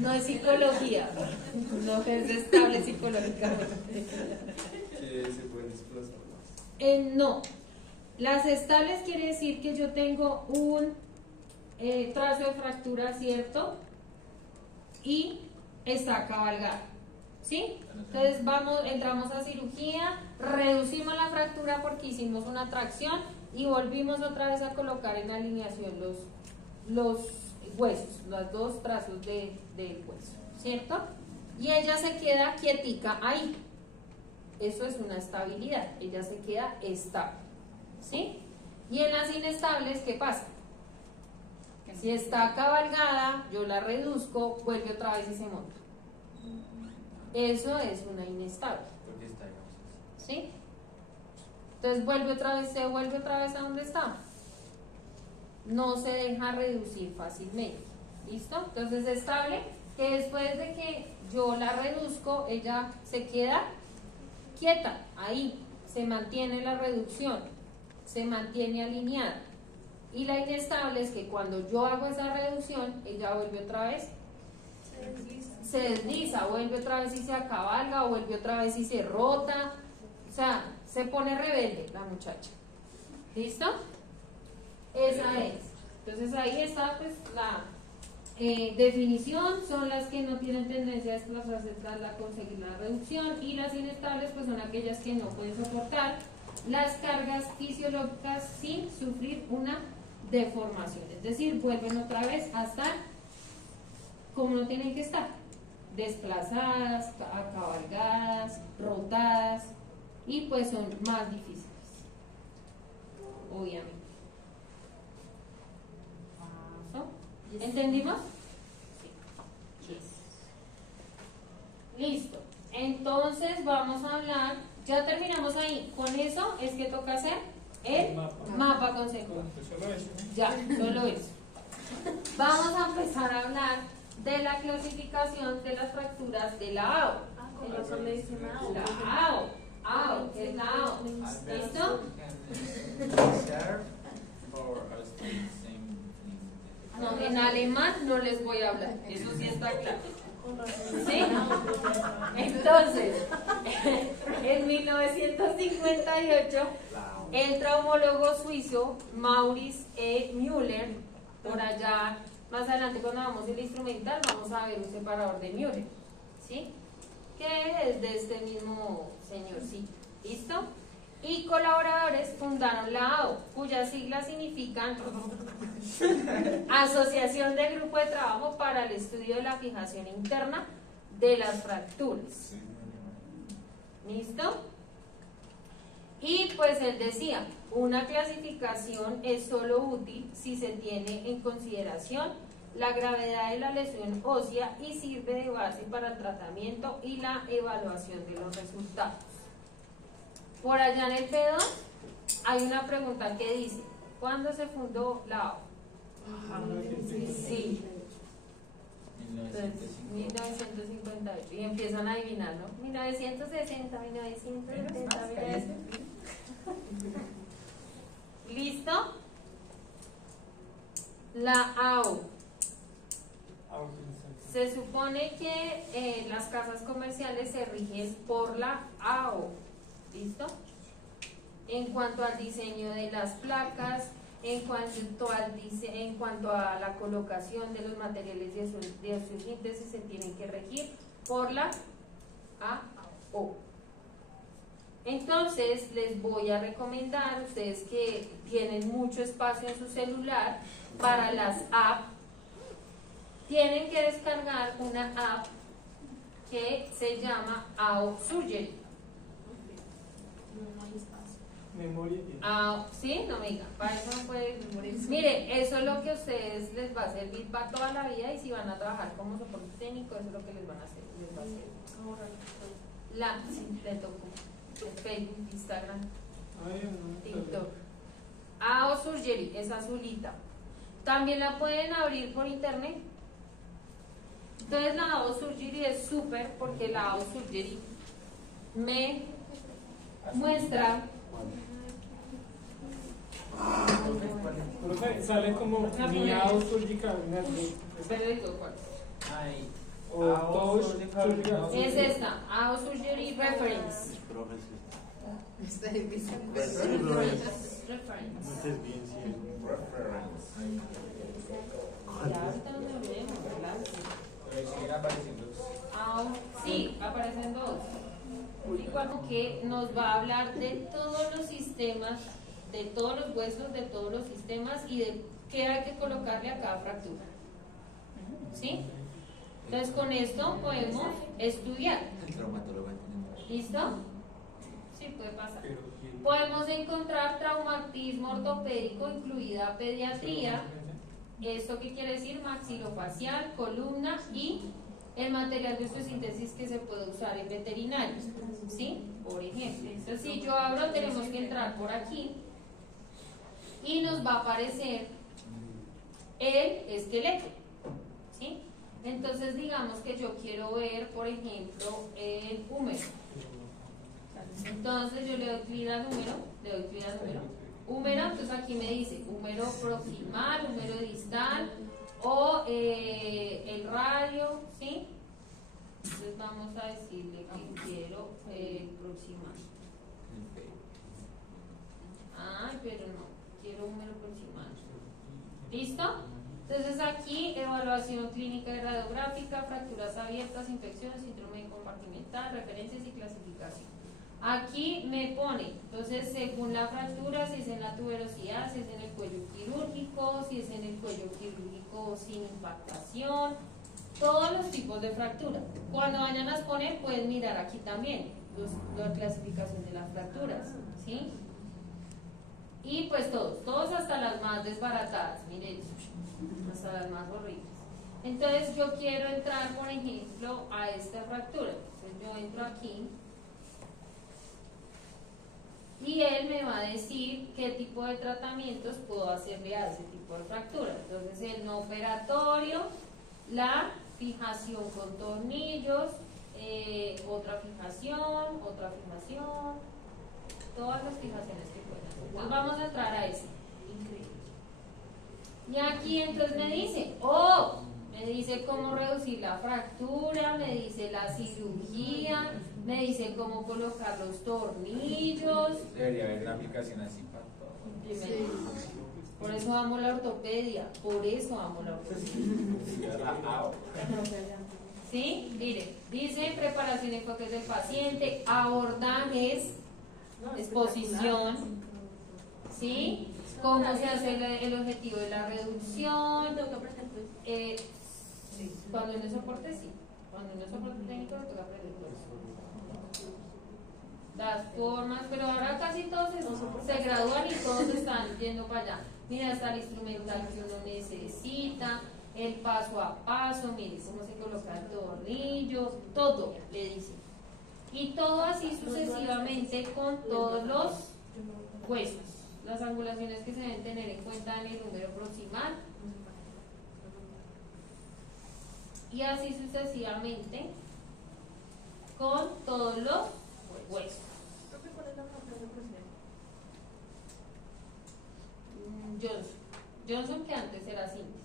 No es psicología, no es estable psicológicamente. Se pueden desplazar más. No, las estables quiere decir que yo tengo un trazo de fractura, ¿cierto? Y está cabalgado, ¿sí? Entonces entramos a cirugía, reducimos la fractura porque hicimos una tracción y volvimos otra vez a colocar en alineación los huesos, los dos trazos del hueso, ¿cierto? Y ella se queda quietica ahí. Eso es una estabilidad, ella se queda estable, ¿sí? Y en las inestables, ¿qué pasa? Si está cabalgada, yo la reduzco, vuelve otra vez y se monta. Eso es una inestable, Porque está en ausencia. ¿sí? Entonces vuelve otra vez, se vuelve otra vez a donde está. No se deja reducir fácilmente. ¿Listo? Entonces es estable que después de que yo la reduzco, ella se queda quieta, ahí, se mantiene la reducción, se mantiene alineada. Y la inestable es que cuando yo hago esa reducción, ella vuelve otra vez, se desliza, vuelve otra vez y se acabalga, o vuelve otra vez y se rota, o sea, se pone rebelde la muchacha. ¿Listo? Esa es. Entonces ahí está pues la definición, son las que no tienen tendencia a desplazarse tras la conseguir la reducción, y las inestables pues son aquellas que no pueden soportar las cargas fisiológicas sin sufrir una deformación, es decir, vuelven otra vez a estar como no tienen que estar, desplazadas, acabalgadas, rotadas, y pues son más difíciles, obviamente. ¿Entendimos? Sí. Listo. Entonces vamos a hablar, ya terminamos ahí. Con eso es que toca hacer el mapa conceptual. Ya, solo eso. Vamos a empezar a hablar de la clasificación de las fracturas de la AO. Con razón le dicen AO. La AO. AO, ¿qué es la AO? ¿Listo? No, en alemán no les voy a hablar, eso sí está claro. ¿Sí? Entonces, en 1958, el traumólogo suizo Maurice E. Müller, por allá más adelante cuando hagamos el instrumental vamos a ver un separador de Müller, ¿sí? Que es de este mismo señor, sí. ¿Listo? Y colaboradores fundaron la AO, cuyas siglas significan Asociación de Grupo de Trabajo para el Estudio de la Fijación Interna de las Fracturas. ¿Listo? Y pues él decía, una clasificación es solo útil si se tiene en consideración la gravedad de la lesión ósea y sirve de base para el tratamiento y la evaluación de los resultados. Por allá en el P2 hay una pregunta que dice, ¿cuándo se fundó la AO? Sí. 1958. Y empiezan a adivinar, ¿no? 1960, 1970, 1970. ¿Listo? La AO. Se supone que las casas comerciales se rigen por la AO. ¿Listo? En cuanto al diseño de las placas, en cuanto a la colocación de los materiales de su síntesis, se tienen que regir por la AO. Entonces les voy a recomendar a ustedes que tienen mucho espacio en su celular para las apps, tienen que descargar una app que se llama AO Surgery. Sí, no me diga, para eso no puede. Mire, eso es lo que a ustedes les va a servir para toda la vida, y si van a trabajar como soporte técnico, eso es lo que les van a hacer. Les va a hacer. Sí, le tocó. Facebook, Instagram, TikTok. AO Surgery, es azulita. También la pueden abrir por internet. Entonces la AO Surgery es súper porque la AO Surgery me muestra. Sale como mi AO Surgical Network. Es esta, AO Surgery Reference. Sí, aparecen dos. Que nos va a hablar de todos los sistemas, de todos los huesos, de todos los sistemas y de qué hay que colocarle a cada fractura. ¿Sí? Entonces con esto podemos estudiar. ¿Listo? Sí, puede pasar. Podemos encontrar traumatismo ortopédico, incluida pediatría. ¿Esto qué quiere decir? Maxilofacial, columna y el material de osteosíntesis que se puede usar en veterinarios, ¿sí? Por ejemplo, entonces si yo abro, tenemos que entrar por aquí y nos va a aparecer el esqueleto, ¿sí? Entonces digamos que yo quiero ver, por ejemplo, el húmero. Entonces yo le doy clic al número, húmero, entonces aquí me dice húmero proximal, húmero distal o el radio, ¿sí? Entonces vamos a decirle que quiero el proximal. Ay, pero no, quiero húmero proximal. ¿Listo? Entonces aquí, evaluación clínica y radiográfica, fracturas abiertas, infecciones, síndrome compartimental, referencias y clasificación. Aquí me pone, entonces según la fractura, si es en la tuberosidad, si es en el cuello quirúrgico, si es en el cuello quirúrgico sin impactación, todos los tipos de fractura. Cuando vayan a exponer pueden mirar aquí también la clasificación de las fracturas, ¿sí? Y pues todos hasta las más desbaratadas, miren, hasta las más horribles. Entonces yo quiero entrar, por ejemplo, a esta fractura. Entonces yo entro aquí y él me va a decir qué tipo de tratamientos puedo hacerle a ese tipo de fractura. Entonces el no operatorio, la fijación con tornillos, otra fijación, todas las fijaciones que pueden hacer. Entonces vamos a entrar a ese. Y aquí entonces me dice cómo reducir la fractura, me dice la cirugía, me dice cómo colocar los tornillos. Debería haber una aplicación así para todo. Sí. Por eso amo la ortopedia, ¿Sí? Mire, dice preparación y enfoques del paciente, abordajes, exposición, ¿sí? Cómo se hace el objetivo de la reducción. Cuando no es soporte, sí. Cuando no es soporte técnico, le toca aprender todo eso. Las formas, pero ahora casi todos se gradúan y todos están yendo para allá. Mira, está el instrumental que uno necesita, el paso a paso, mire cómo se coloca el tornillo, todo le dice. Y todo así sucesivamente con todos los huesos. Las angulaciones que se deben tener en cuenta en el número proximal. Y así sucesivamente con todos los huesos. Johnson, que antes era síntesis,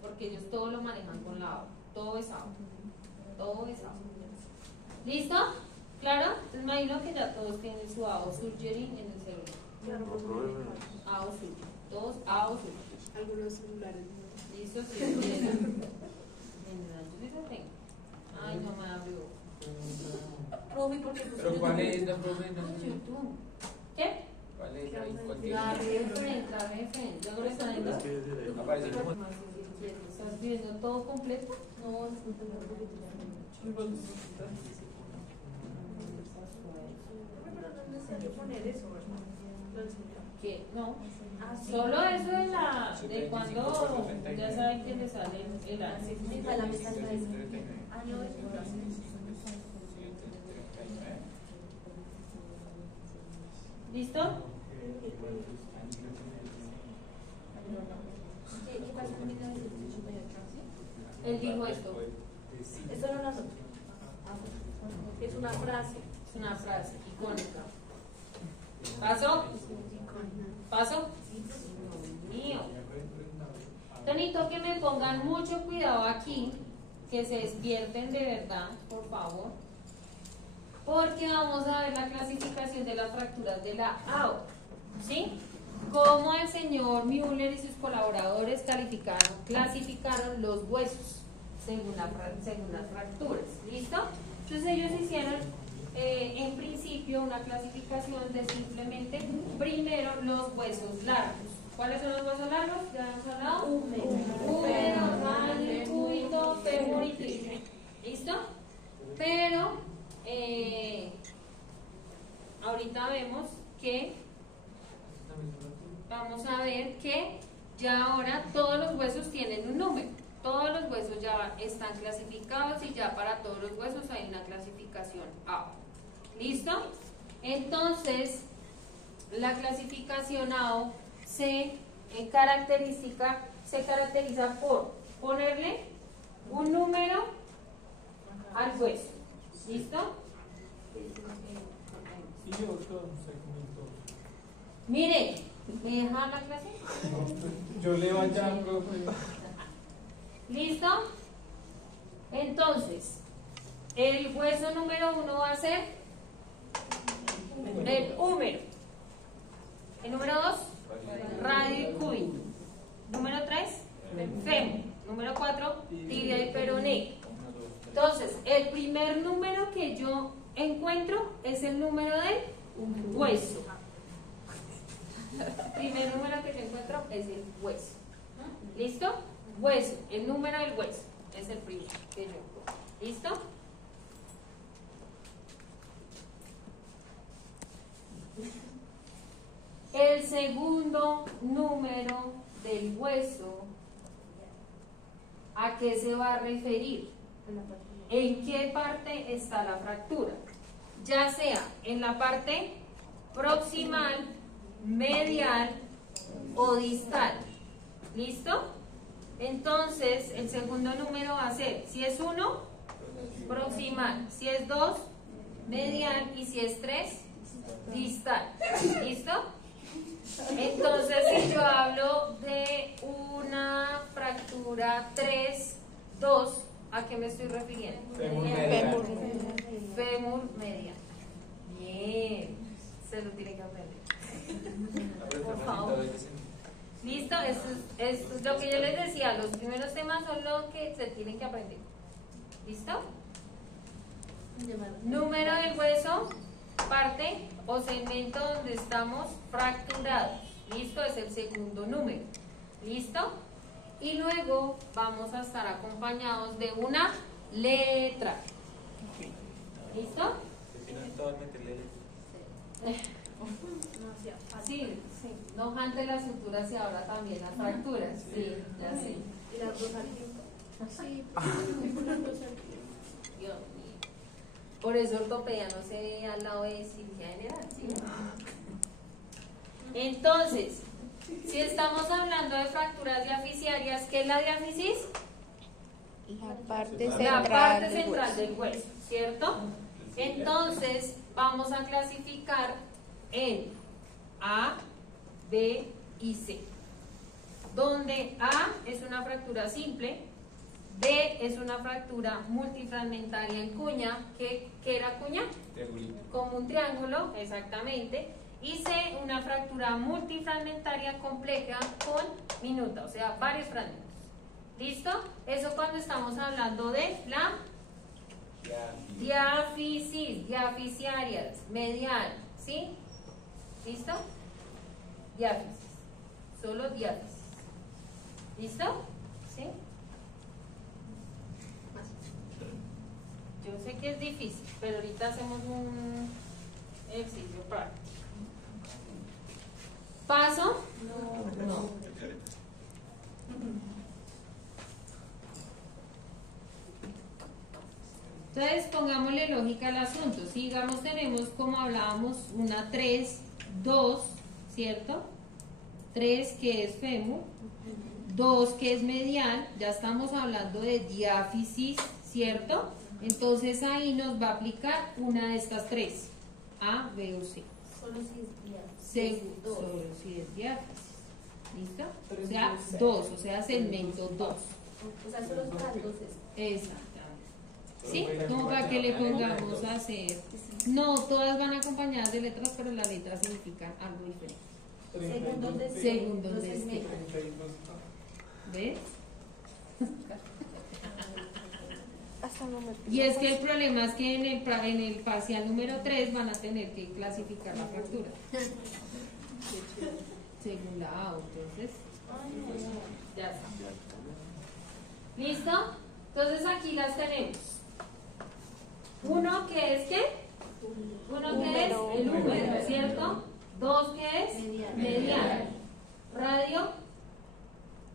porque ellos todo lo manejan con la AO, todo es AO. ¿Listo? ¿Claro? Entonces imagino que ya todos tienen su AO surgery en el celular. AO surgery, todos AO surgery. Algunos celulares. ¿Listo? Sí, miren. Yo sí lo tengo. Ay, no me abrió. Profe, ¿por qué puso Pero ¿cuál es? No, YouTube. ¿Qué? ¿Cuál es? Ahí, ¿cuál La tiene? referencia. ¿Yo no le está viendo? Aparece como... ¿Estás viendo todo completo? No, es un tema Pero no es necesario poner eso, ¿verdad? Lo enseñó. ¿Qué? No. Ah, sí. Solo eso de cuando ya saben que le sale el año. Sí, para la mesa está ahí. Ah, no, es ¿Listo? ¿Qué pasa en 1988? Él dijo esto. Eso no lo anoto. Es una frase. Es una frase icónica. ¿Paso? ¿Paso? Dios mío. Tonito, que me pongan mucho cuidado aquí, que se despierten de verdad, por favor, porque vamos a ver la clasificación de las fracturas de la AO, ¿sí? Cómo el señor Müller y sus colaboradores clasificaron los huesos según las fracturas, ¿listo? Entonces ellos hicieron en principio una clasificación de simplemente primero los huesos largos. ¿Cuáles son los huesos largos? Ya hemos hablado. Húmero, radio, cúbito, fémur y tibia. ¿Listo? Pero ahorita vemos que vamos a ver que ya ahora todos los huesos tienen un número. todos los huesos ya están clasificados y ya para todos los huesos hay una clasificación A. ¿Listo? Entonces, la clasificación A se caracteriza por ponerle un número al hueso. ¿Listo? Y otro segmento. Miren, ¿me dejan la clase? Yo leo allá, profe. ¿Listo? Entonces, el hueso número 1 va a ser el húmero. El número 2, radio y cúbito. Número 3, fémur. Número 4, tibia y peroné. Entonces, el primer número que yo encuentro es el número del hueso. El primer número que yo encuentro es el hueso. ¿Listo? Hueso, el número del hueso es el primero que yo encuentro. ¿Listo? El segundo número del hueso, ¿a qué se va a referir? ¿En qué parte está la fractura? Ya sea en la parte proximal, medial o distal. ¿Listo? Entonces, el segundo número va a ser, si es 1, proximal, si es 2, medial y si es 3, distal. ¿Listo? Entonces, si yo hablo de una fractura 3, 2, ¿a qué me estoy refiriendo? Fémur medial. Fémur medial. Bien, se lo tiene que aprender. Por favor. ¿Listo? Esto es lo que yo les decía, los primeros temas son lo que se tienen que aprender. ¿Listo? Número del hueso, parte o segmento donde estamos fracturados. ¿Listo? Es el segundo número. ¿Listo? Y luego vamos a estar acompañados de una letra. ¿Listo? Sí, sí. No jante la sutura y ahora también las fracturas. Sí, ya sé. Y las dos al tiempo. Sí, Dios mío. Por eso ortopedia no se ve al lado de cirugía general, ¿sí? Entonces, si estamos hablando de fracturas diafisiarias, ¿qué es la diáfisis? la parte La central, parte del central hueso. del hueso, ¿cierto? Entonces, vamos a clasificar en A, B y C. Donde A es una fractura simple, B es una fractura multifragmentaria en cuña. ¿Qué era cuña? Como un triángulo, exactamente. Y C, una fractura multifragmentaria compleja con minuta, o sea, varios fragmentos. ¿Listo? Eso cuando estamos hablando de la diáfisis, diafisiarias, medial, ¿sí? ¿Listo? Diáfisis, solo diáfisis. ¿Listo? ¿Sí? Yo sé que es difícil, pero ahorita hacemos un ejercicio práctico. ¿Paso? No. Entonces pongámosle lógica al asunto. Si digamos tenemos, como hablábamos, una 3, 2, ¿cierto? 3 que es fémur, 2 que es medial, ya estamos hablando de diáfisis, ¿cierto? Entonces ahí nos va a aplicar una de estas tres, A, B o C. Solo si es Solo si es diáfisis. ¿Listo? O sea, 2, o sea, segmento 2. O sea, solo para dos es. Exactamente. ¿Sí? Como para que le pongamos a hacer. No, todas van acompañadas de letras, pero las letras significan algo diferente. Según donde esté. Según donde esté. ¿Ves? Hasta no me Y es que el problema es que en el parcial número 3 van a tener que clasificar la fractura. Según la A, entonces. Ya está. ¿Listo? Entonces aquí las tenemos. Uno que es ¿qué? Uno que es el húmero, ¿cierto? 2 que es medial. Radio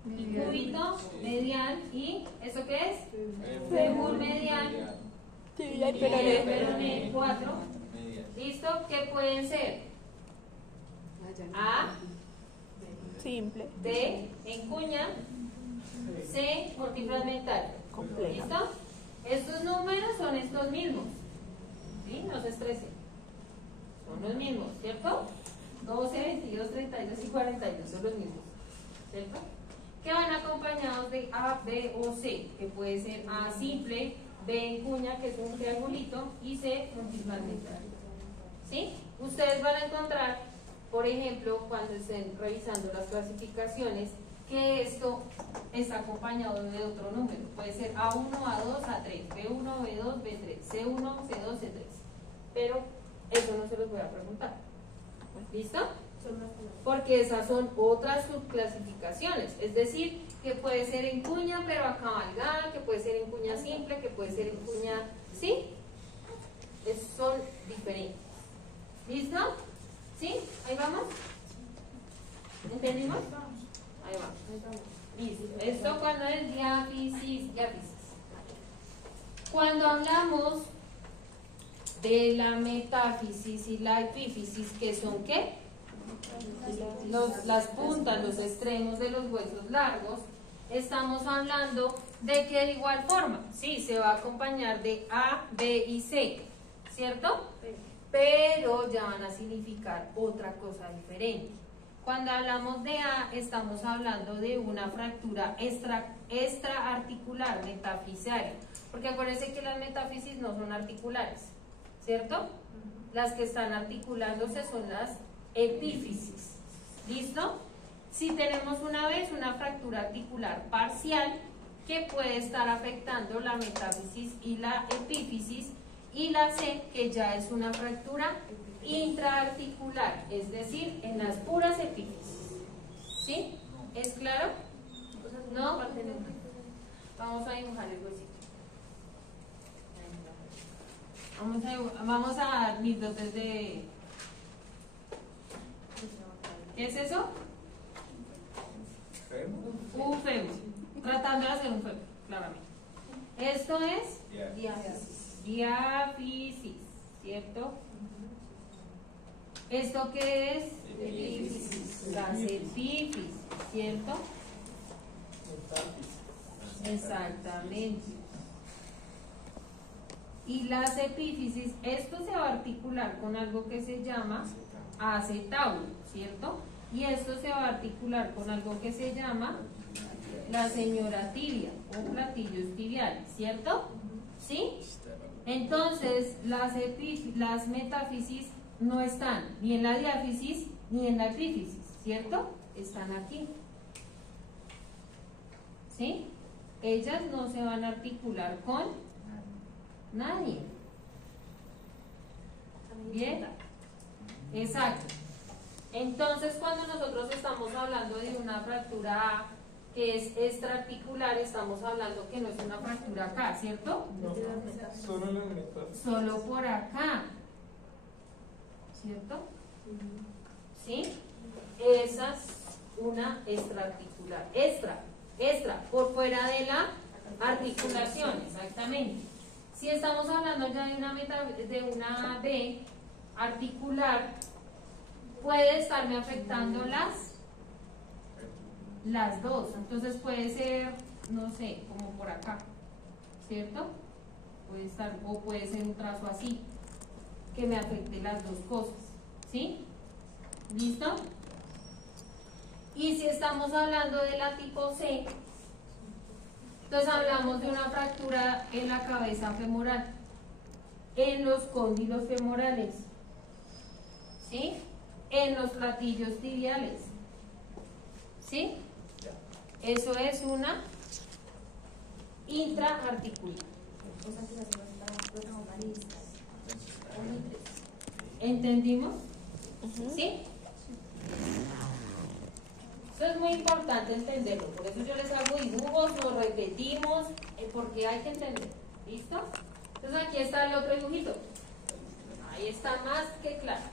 cúbito, medial y ¿eso qué es? Fémur medial Tibia y y peroné. peroné 4. ¿Listo? ¿Qué pueden ser? A, Simple. B en cuña, C multifragmentario. Compleja. ¿Listo? Estos números son estos mismos. ¿Sí? No se estresen. Son los mismos, ¿cierto? 12, 22, 32 y 42 son los mismos. ¿Cierto? Que van acompañados de A, B o C, que puede ser A simple, B en cuña, que es un triangulito, y C multifragmentario. ¿Sí? Ustedes van a encontrar, por ejemplo, cuando estén revisando las clasificaciones, que esto está acompañado de otro número. Puede ser A1, A2, A3, B1, B2, B3, C1, C2, C3. Pero eso no se los voy a preguntar. ¿Listo? Porque esas son otras subclasificaciones. Es decir, que puede ser en cuña pero acabalgada, que puede ser en cuña simple, que puede ser en cuña... ¿Sí? Son diferentes. ¿Listo? ¿Sí? ¿Ahí vamos? ¿Entendimos? Ahí vamos. Listo. Esto cuando es diáfisis. Cuando hablamos de la metáfisis y la epífisis, ¿qué son qué? Las puntas, los extremos de los huesos largos, estamos hablando de que de igual forma, sí, se va a acompañar de A, B y C, ¿cierto? Pero ya van a significar otra cosa diferente. Cuando hablamos de A, estamos hablando de una fractura extraarticular, metafisaria, porque acuérdense que las metáfisis no son articulares, ¿cierto? Las que están articulándose son las epífisis. ¿Listo? Si tenemos una vez una fractura articular parcial que puede estar afectando la metáfisis y la epífisis, y la C, que ya es una fractura intraarticular, es decir, en las puras epífisis. ¿Sí? ¿Es claro? ¿No? Vamos a dibujar el huesito. Vamos a dar mis dotes de... ¿Qué es eso? Un fémur. Tratando de hacer un fémur, claramente. Esto es diáfisis, ¿cierto? ¿Esto qué es? Epífisis. Las epífisis, ¿cierto? Exactamente. Y las epífisis, esto se va a articular con algo que se llama acetábulo, ¿cierto? Y esto se va a articular con algo que se llama la señora tibia o platillos tibiales, ¿cierto? ¿Sí? Entonces, las metáfisis no están ni en la diáfisis ni en la epífisis, ¿cierto? Están aquí. ¿Sí? Ellas no se van a articular con nadie. ¿Bien? Exacto. Entonces, cuando nosotros estamos hablando de una fractura A que es extraarticular, estamos hablando que no es una fractura acá, ¿cierto? No, solo la metáfisis. Solo por acá, ¿cierto? ¿Sí? Esa es una extraarticular. Extra, por fuera de la articulación, exactamente. Si estamos hablando ya de una B articular, puede estarme afectando las dos. Entonces puede ser, no sé, como por acá, ¿cierto? Puede estar, o puede ser un trazo así, que me afecte las dos cosas, ¿sí? ¿Listo? Y si estamos hablando de la tipo C, entonces hablamos de una fractura en la cabeza femoral, en los cóndilos femorales, ¿sí? En los platillos tibiales, ¿sí? Eso es una intraarticular. ¿Entendimos? ¿Sí? Eso es muy importante entenderlo, por eso yo les hago dibujos, lo repetimos, porque hay que entender. ¿Listo? Entonces aquí está el otro dibujito. Ahí está más que claro,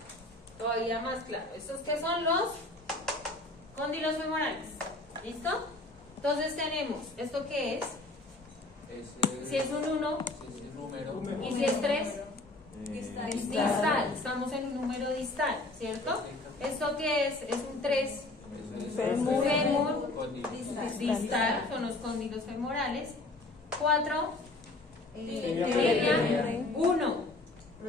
todavía más claro. Estos que son los cóndilos femorales. ¿Listo? Entonces tenemos, ¿esto qué es? Si es un 1 Es el número. y si es 3, Distal. distal. Estamos en un número distal, ¿cierto? ¿Esto qué es? Es un 3. Fémur. Fémur Distal. distal, son los cóndilos femorales. 4, Tibia. 1,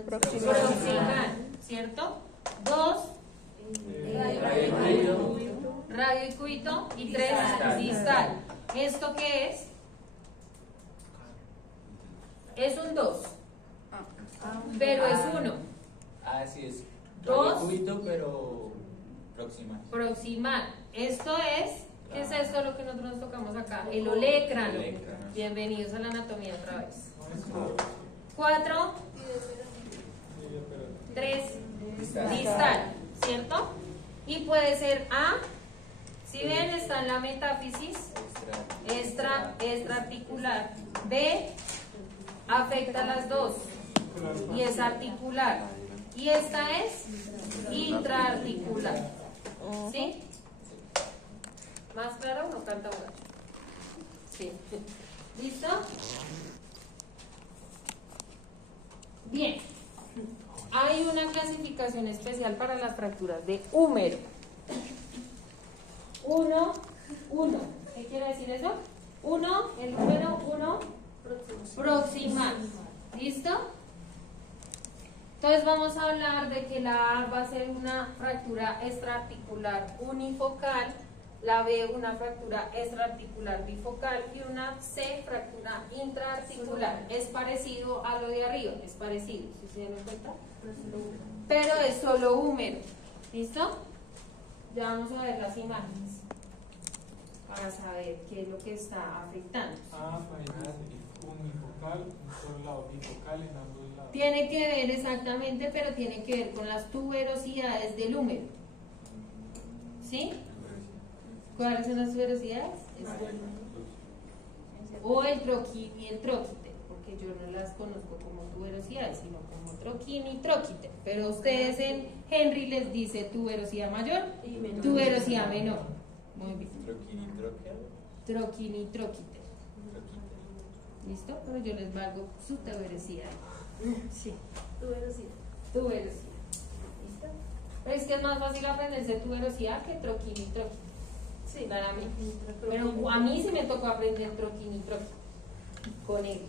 Proximal. proximal, ¿cierto? 2, radio y cúbito, y 3, distal. ¿Esto qué es? Es un 2, pero es 1. Ah, sí, es. Dos. Cubito, pero proximal. Proximal. Esto es, ¿qué es esto lo que nosotros nos tocamos acá? El olecrano. Olecrano. Bienvenidos a la anatomía otra vez. 4, 3, distal, ¿cierto? Y puede ser A, si ven, está en la metáfisis, extraarticular. B, afecta a las dos y es articular. Y esta es intraarticular. ¿Sí? ¿Más claro? ¿No canta una? Sí. ¿Listo? Bien. Hay una clasificación especial para las fracturas de húmero. 1, 1. ¿Qué quiere decir eso? 1, el número 1, proximal. ¿Listo? Entonces vamos a hablar de que la A va a ser una fractura extraarticular unifocal, la B una fractura extraarticular bifocal y una C fractura intraarticular. Es parecido a lo de arriba, es parecido, ¿sí se dan cuenta? Pero es solo húmero. ¿Listo? Ya vamos a ver las imágenes para saber qué es lo que está afectando. Unifocal, un solo lado, bifocal en ambos lados. Tiene que ver exactamente, pero tiene que ver con las tuberosidades del húmero. ¿Sí? ¿Cuáles son las tuberosidades? O el troquín y el troquíter, porque yo no las conozco como tuberosidades, sino como troquín y troquíter. Pero ustedes en Henry les dice tuberosidad mayor y tuberosidad menor. Muy bien. Troquín y troquíter. ¿Listo? Pero yo les valgo su tuberosidad. Sí. Tuberosidad. ¿Listo? Pero es que es más fácil aprenderse tuberosidad que troquín y troquíter. Sí, claramente. Pero a mí sí me tocó aprender troquín y troquíter. Con él.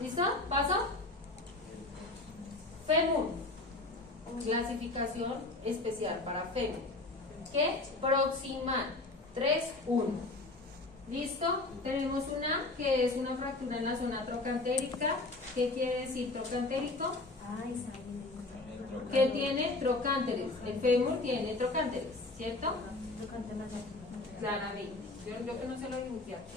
¿Listo? ¿Paso? Fémur. Clasificación especial para fémur. ¿Qué? Proximal. 3, 1. ¿Listo? Tenemos una que es una fractura en la zona trocantérica. ¿Qué quiere decir trocantérico? Que tiene trocánteres. El fémur tiene trocánteres, ¿cierto? Claramente. Yo que no se lo dibujé aquí.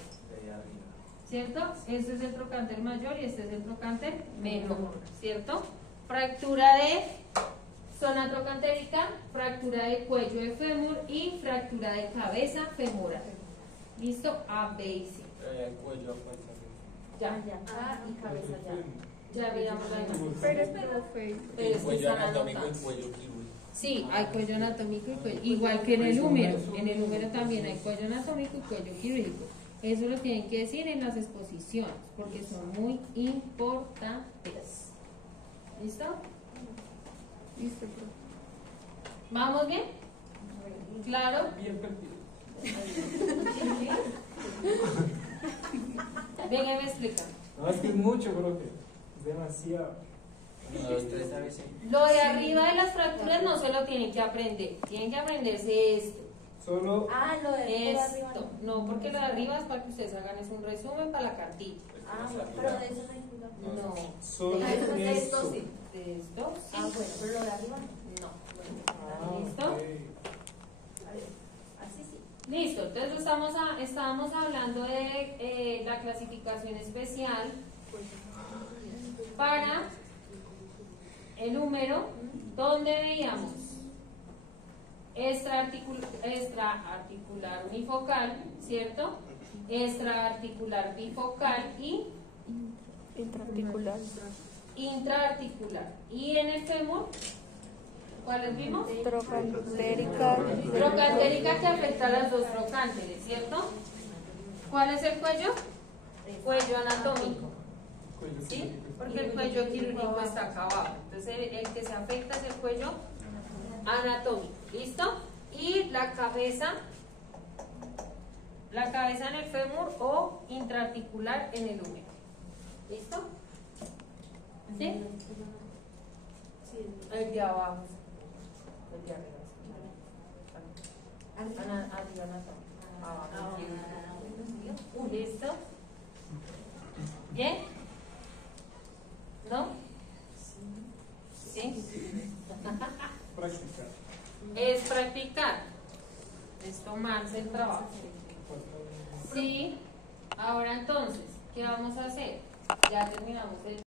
¿Cierto? Este es el trocánter mayor y este es el trocánter menor, ¿cierto? Fractura de zona trocantérica, fractura de cuello de fémur y fractura de cabeza femoral. ¿Listo? A, B y C. El cuello Ya. A y cabeza ya. Ya miramos la imagen. Pero estuvo feo. Pero el es que cuello están anatómico y anotados. cuello quirúrgico. Sí, hay cuello anatómico y cuello. Igual que en el húmero. En el húmero también hay cuello anatómico y cuello quirúrgico. Eso lo tienen que decir en las exposiciones, porque son muy importantes. ¿Listo? Listo, profe. ¿Vamos bien? ¿Claro? Bien perdido. Venga, me explica. No, es que es mucho, profe. Es demasiado. 1, 2, 3, a veces. Lo de arriba de las fracturas no se lo tienen que aprender. Tienen que aprenderse esto. Solo Lo de arriba. Esto. No, porque lo de arriba es para que ustedes hagan es un resumen para la cartita. Pero de eso no hay cuidado. No. solo De esto. esto sí. De esto sí. Bueno, pero lo de arriba No. Ah, ¿Listo? ok. así sí. Listo, entonces estábamos hablando de la clasificación especial para el húmero, donde veíamos extraarticular unifocal, ¿cierto? Extraarticular bifocal y Intraarticular. intraarticular. Y en el fémur, ¿cuáles vimos? Trocantérica. Trocantérica que afecta a las dos trocánteres, ¿cierto? ¿Cuál es el cuello? Cuello anatómico. Cuello ¿Sí? quirúrgico. Porque el cuello quirúrgico está acá abajo. Entonces el que se afecta es el cuello anatómico. ¿Listo? Y la cabeza en el fémur o intraarticular en el húmero. ¿Listo? ¿Sí? El de abajo. El de arriba. Arriba anatómico. Abajo. ¿Listo? ¿Bien? ¿No? ¿Sí? Práctica. Es practicar. Es tomarse el trabajo. Sí. Ahora entonces, ¿qué vamos a hacer? Ya terminamos el